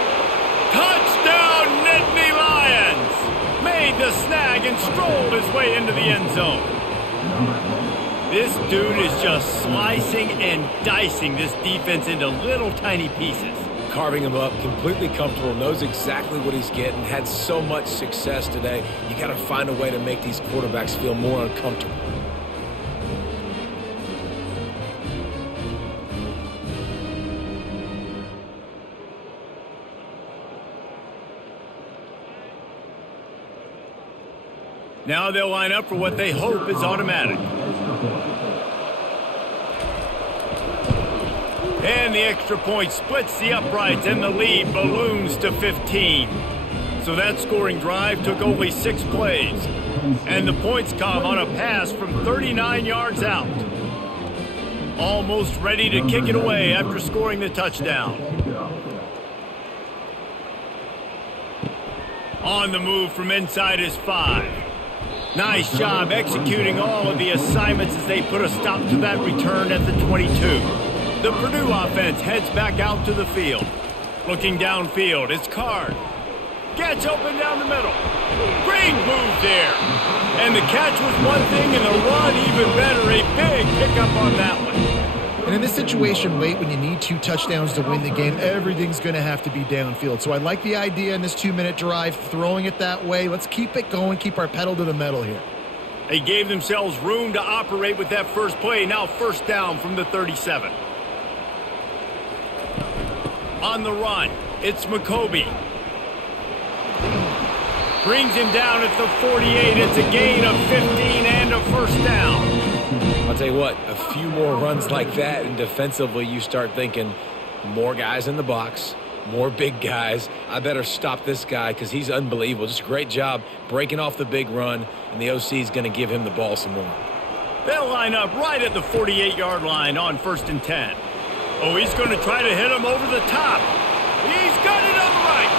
Touchdown, Nittany Lions! Made the snag and strolled his way into the end zone. This dude is just slicing and dicing this defense into little tiny pieces. Carving him up, completely comfortable, knows exactly what he's getting, had so much success today. You got to find a way to make these quarterbacks feel more uncomfortable. Now they'll line up for what they hope is automatic. And the extra point splits the uprights, and the lead balloons to 15. So that scoring drive took only 6 plays. And the points come on a pass from 39 yards out. Almost ready to kick it away after scoring the touchdown. On the move from inside his 5. Nice job executing all of the assignments as they put a stop to that return at the 22. The Purdue offense heads back out to the field. Looking downfield, it's Card. Gets open down the middle. Great move there. And the catch was one thing and the run even better. A big pickup on that one. And in this situation late when you need 2 touchdowns to win the game, everything's going to have to be downfield. So I like the idea in this 2-minute drive, throwing it that way. Let's keep it going, keep our pedal to the metal here. They gave themselves room to operate with that first play. Now first down from the 37. On the run, it's McCoby. Brings him down at the 48. It's a gain of 15 and a first down. I'll tell you what, a few more runs like that, and defensively you start thinking more guys in the box, more big guys. I better stop this guy because he's unbelievable. Just a great job breaking off the big run, and the OC is going to give him the ball some more. They'll line up right at the 48-yard line on 1st and 10. Oh, he's going to try to hit him over the top. He's got it on the right.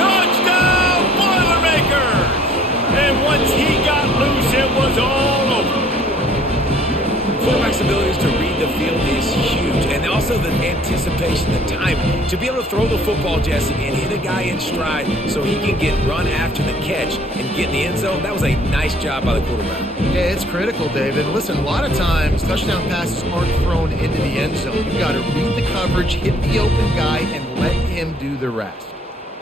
Touchdown, Boilermakers! And once he got loose, it was all over. Quarterback's abilities to read the field is huge, and also the anticipation, the timing. To be able to throw the football, Jesse, and hit a guy in stride so he can get run after the catch and get in the end zone, that was a nice job by the quarterback. Yeah, it's critical, David. Listen, a lot of times touchdown passes aren't thrown into the end zone. You've got to read the coverage, hit the open guy, and let him do the rest.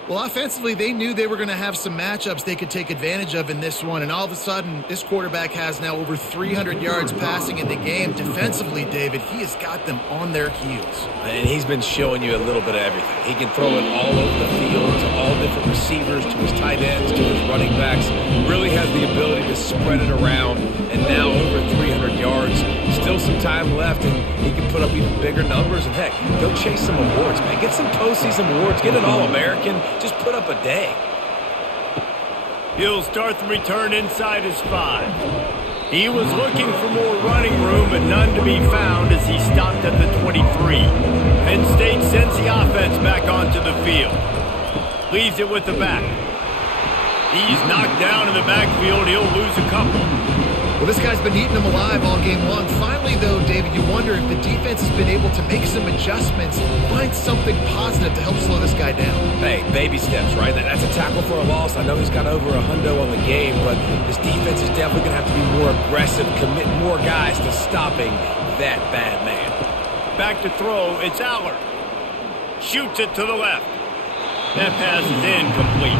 Well, offensively, they knew they were going to have some matchups they could take advantage of in this one, and all of a sudden, this quarterback has now over 300 yards passing in the game. Defensively, David, he has got them on their heels. And he's been showing you a little bit of everything. He can throw it all over the field to all different receivers, to his tight ends, to his running backs. Really has the ability to spread it around, and now over 300 yards. Still some time left, and he can put up even bigger numbers. And heck, go chase some awards, man. Get some postseason awards. Get an All-American. Just put up a day. He'll start the return inside his 5. He was looking for more running room, but none to be found as he stopped at the 23. Penn State sends the offense back onto the field. Leaves it with the back. He's knocked down in the backfield. He'll lose a couple. Well, this guy's been eating them alive all game long. Finally, though, David, you wonder if the defense has been able to make some adjustments, find something positive to help slow this guy down. Hey, baby steps, right? That's a tackle for a loss. I know he's got over a hundo on the game, but this defense is definitely going to have to be more aggressive, commit more guys to stopping that bad man. Back to throw, it's Aller. Shoots it to the left. That pass is incomplete.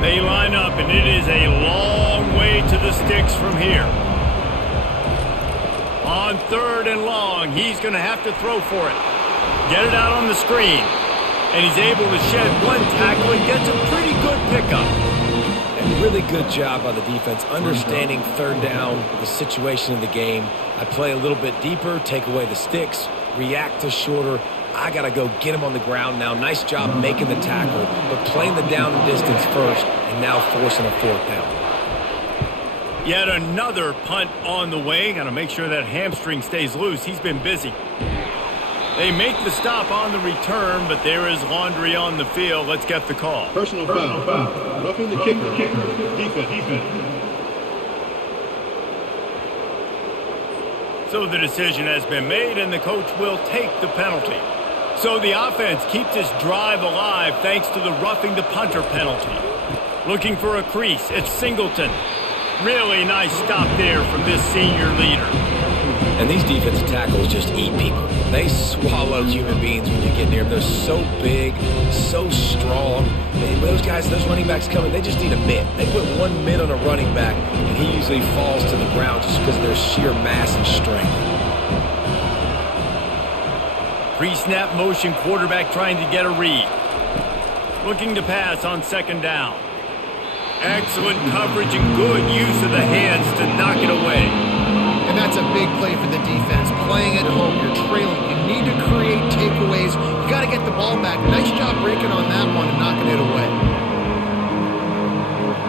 They line up, and it is a long way to the sticks from here. On 3rd and long, he's going to have to throw for it. Get it out on the screen. And he's able to shed one tackle and gets a pretty good pickup. And really good job by the defense, understanding 3rd down, the situation in the game. I play a little bit deeper, take away the sticks, react to shorter. I got to go get him on the ground now. Nice job making the tackle, but playing the down and distance first, and now forcing a 4th down. Yet another punt on the way. Got to make sure that hamstring stays loose. He's been busy. They make the stop on the return, but there is laundry on the field. Let's get the call. Personal foul. Roughing the kicker. Defense. So the decision has been made, and the coach will take the penalty. So the offense keeps this drive alive thanks to the roughing the punter penalty. Looking for a crease. It's Singleton. Really nice stop there from this senior leader. And these defensive tackles just eat people. They swallow human beings when you get near them. They're so big, so strong. And those guys, those running backs coming, they just need a mitt. They put one mitt on a running back, and he usually falls to the ground just because of their sheer mass and strength. Pre-snap motion quarterback trying to get a read. Looking to pass on 2nd down. Excellent coverage and good use of the hands to knock it away. And that's a big play for the defense. Playing at home, you're trailing. You need to create takeaways. You got to get the ball back. Nice job breaking on that one and knocking it away.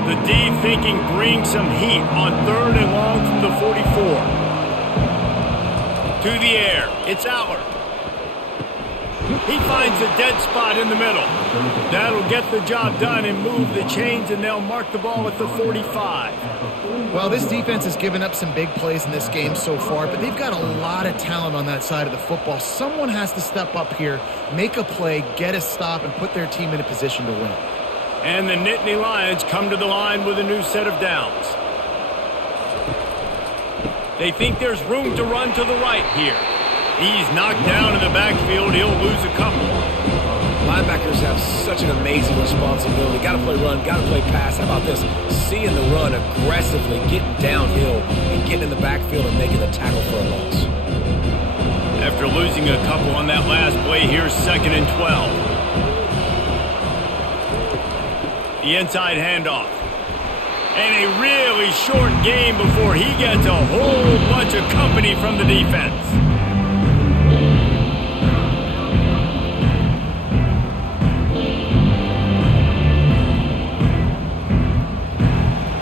The D thinking bring some heat on 3rd and long from the 44. To the air. It's Allard. He finds a dead spot in the middle. That'll get the job done and move the chains, and they'll mark the ball at the 45. Well, this defense has given up some big plays in this game so far, but they've got a lot of talent on that side of the football. Someone has to step up here, make a play, get a stop, and put their team in a position to win. And the Nittany Lions come to the line with a new set of downs. They think there's room to run to the right here. He's knocked down in the backfield. He'll lose a couple. Linebackers have such an amazing responsibility. Got to play run, got to play pass. How about this? Seeing the run aggressively, getting downhill, and getting in the backfield and making the tackle for a loss. After losing a couple on that last play, here's 2nd and 12. The inside handoff. And a really short game before he gets a whole bunch of company from the defense.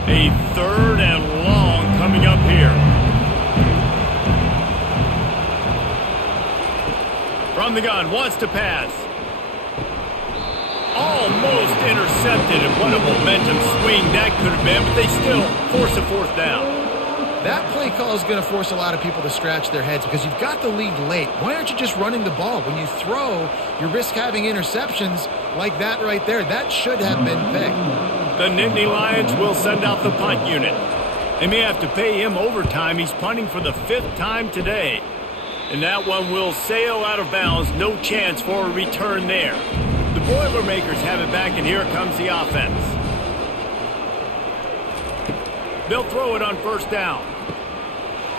A 3rd and long coming up here. From the gun, wants to pass. Almost intercepted, and what a momentum swing that could have been, but they still force a 4th down. That play call is going to force a lot of people to scratch their heads because you've got the lead late. Why aren't you just running the ball? When you throw, you risk having interceptions like that right there. That should have been picked. The Nittany Lions will send out the punt unit. They may have to pay him overtime. He's punting for the 5th time today. And that one will sail out of bounds. No chance for a return there. The Boilermakers have it back, and here comes the offense. They'll throw it on 1st down.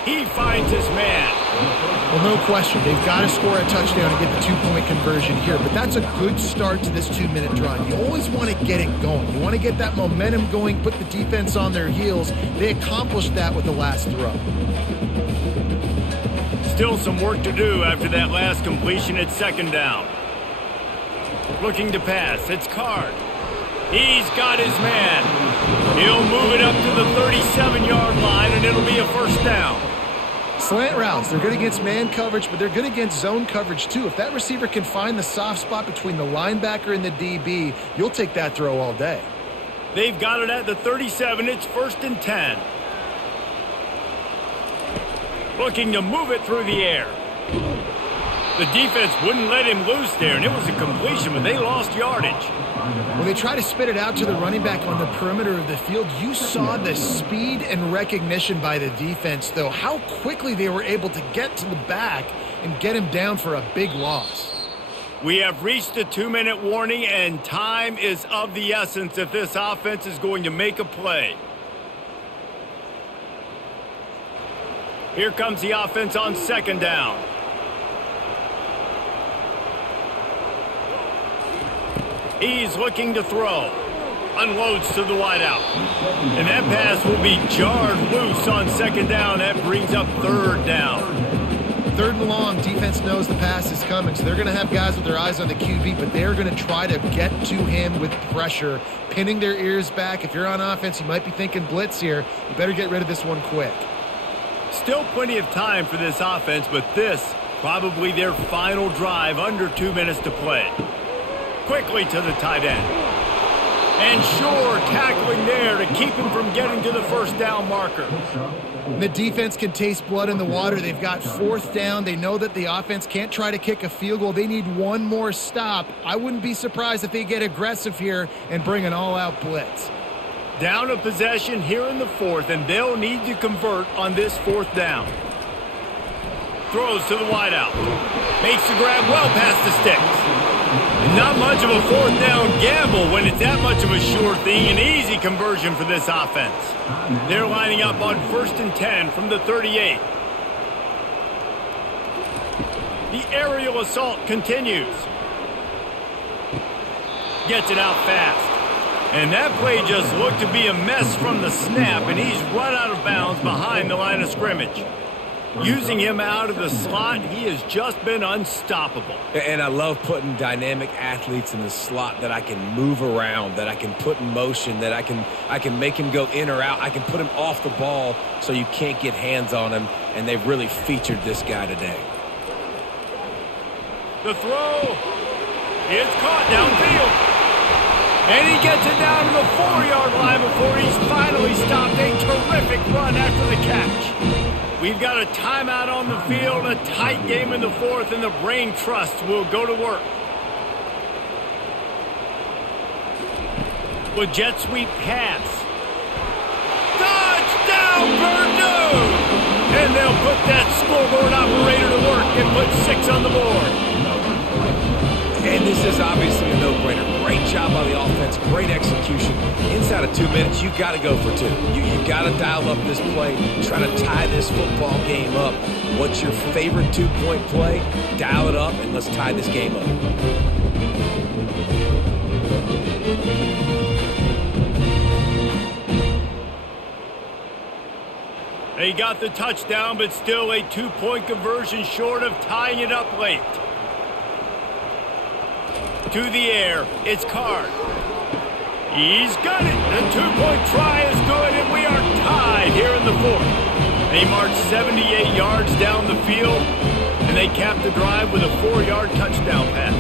He finds his man. Well, no question. They've got to score a touchdown to get the 2-point conversion here. But that's a good start to this 2-minute drive. You always want to get it going. You want to get that momentum going, put the defense on their heels. They accomplished that with the last throw. Still some work to do after that last completion at 2nd down. Looking to pass. It's Card. He's got his man. He'll move it up to the 37-yard line, and it'll be a 1st down. Slant routes, they're good against man coverage, but they're good against zone coverage too. If that receiver can find the soft spot between the linebacker and the DB, you'll take that throw all day. They've got it at the 37. It's 1st and 10. Looking to move it through the air. The defense wouldn't let him loose there, and it was a completion, but they lost yardage. When they try to spit it out to the running back on the perimeter of the field, you saw the speed and recognition by the defense, though, how quickly they were able to get to the back and get him down for a big loss. We have reached the 2-minute warning, and time is of the essence if this offense is going to make a play. Here comes the offense on second down. He's looking to throw. Unloads to the wideout. And that pass will be jarred loose on second down. That brings up third down. Third and long, defense knows the pass is coming, so they're going to have guys with their eyes on the QB, but they're going to try to get to him with pressure, pinning their ears back. If you're on offense, you might be thinking blitz here. You better get rid of this one quick. Still plenty of time for this offense, but this probably their final drive, under 2 minutes to play. Quickly to the tight end. And sure, tackling there to keep him from getting to the first down marker. The defense can taste blood in the water. They've got fourth down. They know that the offense can't try to kick a field goal. They need one more stop. I wouldn't be surprised if they get aggressive here and bring an all-out blitz. Down a possession here in the fourth, and they'll need to convert on this fourth down. Throws to the wideout. Makes the grab well past the sticks. And not much of a fourth down gamble when it's that much of a sure thing. An easy conversion for this offense. They're lining up on 1st and 10 from the 38. The aerial assault continues. Gets it out fast. And that play just looked to be a mess from the snap, and he's run out of bounds behind the line of scrimmage. Using him out of the slot, he has just been unstoppable. And I love putting dynamic athletes in the slot that I can move around, that I can put in motion, that I can make him go in or out. I can put him off the ball so you can't get hands on him, and they've really featured this guy today. The throw. It's caught downfield. And he gets it down to the 4-yard line before he's finally stopped. A terrific run after the catch. We've got a timeout on the field, a tight game in the fourth, and the Brain Trust will go to work. With jet sweep pass. Touchdown, Purdue! And they'll put that scoreboard operator to work and put 6 on the board. And this is obviously a no-brainer. Great job by the offense, great execution. Inside of 2 minutes, you got to go for 2. You got to dial up this play, try to tie this football game up. What's your favorite 2-point play? Dial it up, and let's tie this game up. They got the touchdown, but still a 2-point conversion short of tying it up late. To the air, it's Card. He's got it. The 2-point try is good, and we are tied here in the fourth. They march 78 yards down the field, and they cap the drive with a 4-yard touchdown pass.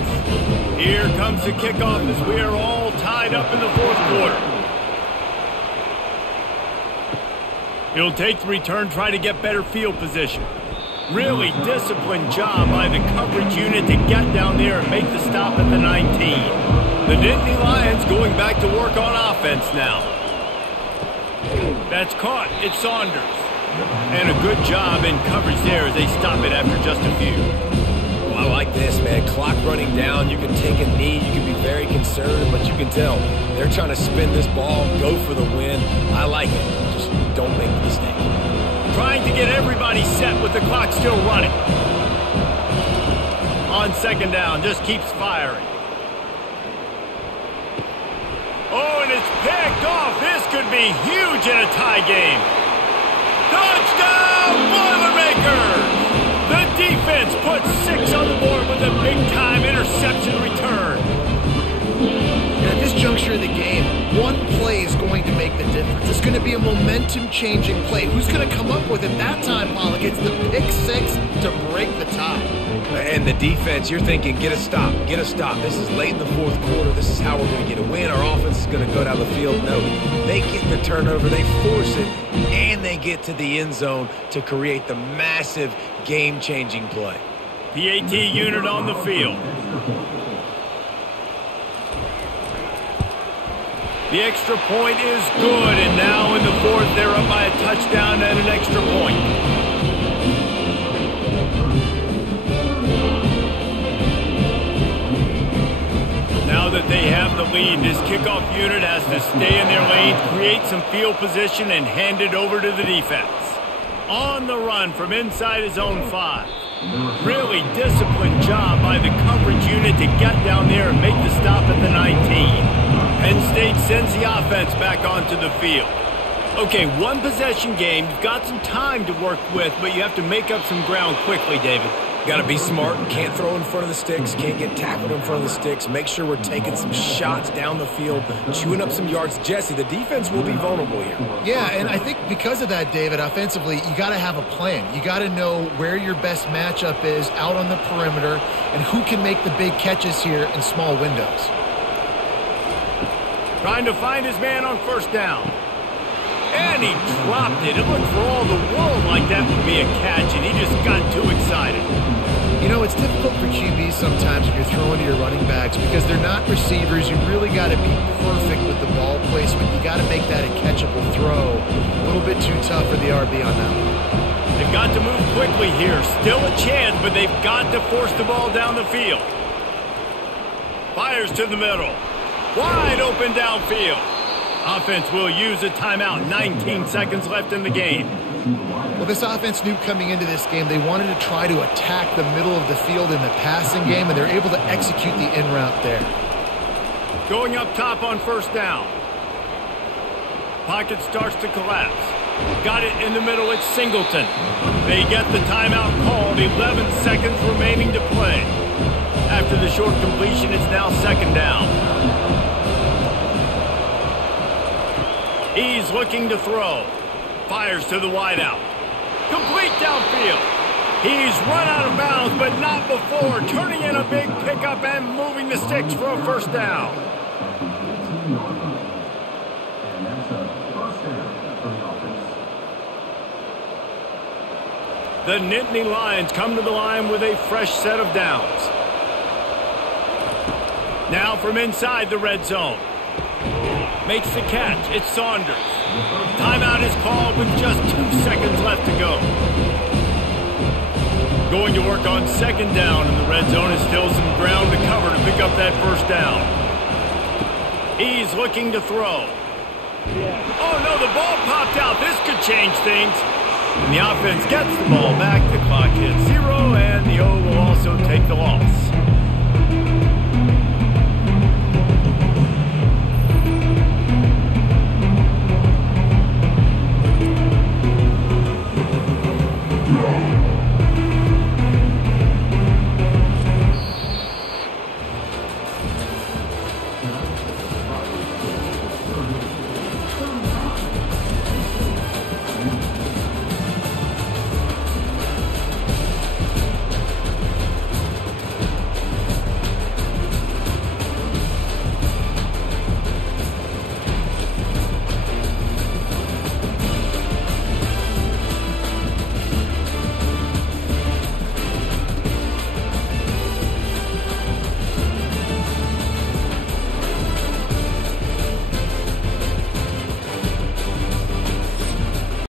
Here comes the kickoff as we are all tied up in the fourth quarter. He'll take the return, try to get better field position. Really disciplined job by the coverage unit to get down there and make the stop at the 19. The Nittany Lions going back to work on offense now. That's caught. It's Saunders. And a good job in coverage there as they stop it after just a few. Well, I like this, man. Clock running down. You can take a knee. You can be very conservative, but you can tell they're trying to spin this ball, go for the win. I like it. Just don't make a mistake. Trying to get everybody set with the clock still running. On second down, just keeps firing. Oh, and it's picked off. This could be huge in a tie game. Touchdown, Boilermakers! The defense puts 6 on the board with a big-time interception return. At this juncture of the game, one play is going to make the difference. It's going to be a momentum-changing play. Who's going to come up with it that time, Pollock? It's the pick 6 to break the tie. And the defense, you're thinking, get a stop, get a stop. This is late in the fourth quarter. This is how we're going to get a win. Our offense is going to go down the field. No, they get the turnover, they force it, and they get to the end zone to create the massive game-changing play. PAT unit on the field. The extra point is good, and now in the fourth, they're up by a touchdown and an extra point. Now that they have the lead, this kickoff unit has to stay in their lane, create some field position, and hand it over to the defense. On the run from inside his own 5. Really disciplined job by the coverage unit to get down there and make the stop at the 19. Penn State sends the offense back onto the field. Okay, one possession game. You've got some time to work with, but you have to make up some ground quickly, David. Got to be smart. Can't throw in front of the sticks. Can't get tackled in front of the sticks. Make sure we're taking some shots down the field, chewing up some yards. Jesse, the defense will be vulnerable here. Yeah, and I think because of that, David, offensively, you got to have a plan. You got to know where your best matchup is out on the perimeter and who can make the big catches here in small windows. Trying to find his man on first down. And he dropped it. It looked for all the world like that would be a catch, and he just got too excited. You know, it's difficult for QBs sometimes when you're throwing to your running backs because they're not receivers. You really got to be perfect with the ball placement. You got to make that a catchable throw. A little bit too tough for the RB on that one. They've got to move quickly here. Still a chance, but they've got to force the ball down the field. Fires to the middle. Wide open downfield. Offense will use a timeout. 19 seconds left in the game. Well, this offense knew coming into this game they wanted to try to attack the middle of the field in the passing game, and they're able to execute the in route there. Going up top on first down. Pocket starts to collapse. Got it in the middle. It's Singleton. They get the timeout called. 11 seconds remaining to play. After the short completion, it's now second down. He's looking to throw. Fires to the wideout. Complete downfield. He's run out of bounds, but not before. Turning in a big pickup and moving the sticks for a first down. The Nittany Lions come to the line with a fresh set of downs. Now from inside the red zone. Makes the catch. It's Saunders. Timeout is called with just 2 seconds left to go. Going to work on second down in the red zone. Is still some ground to cover to pick up that first down. He's looking to throw. Oh, no, the ball popped out. This could change things. And the offense gets the ball back. The clock hits 0, and the O will also take the loss.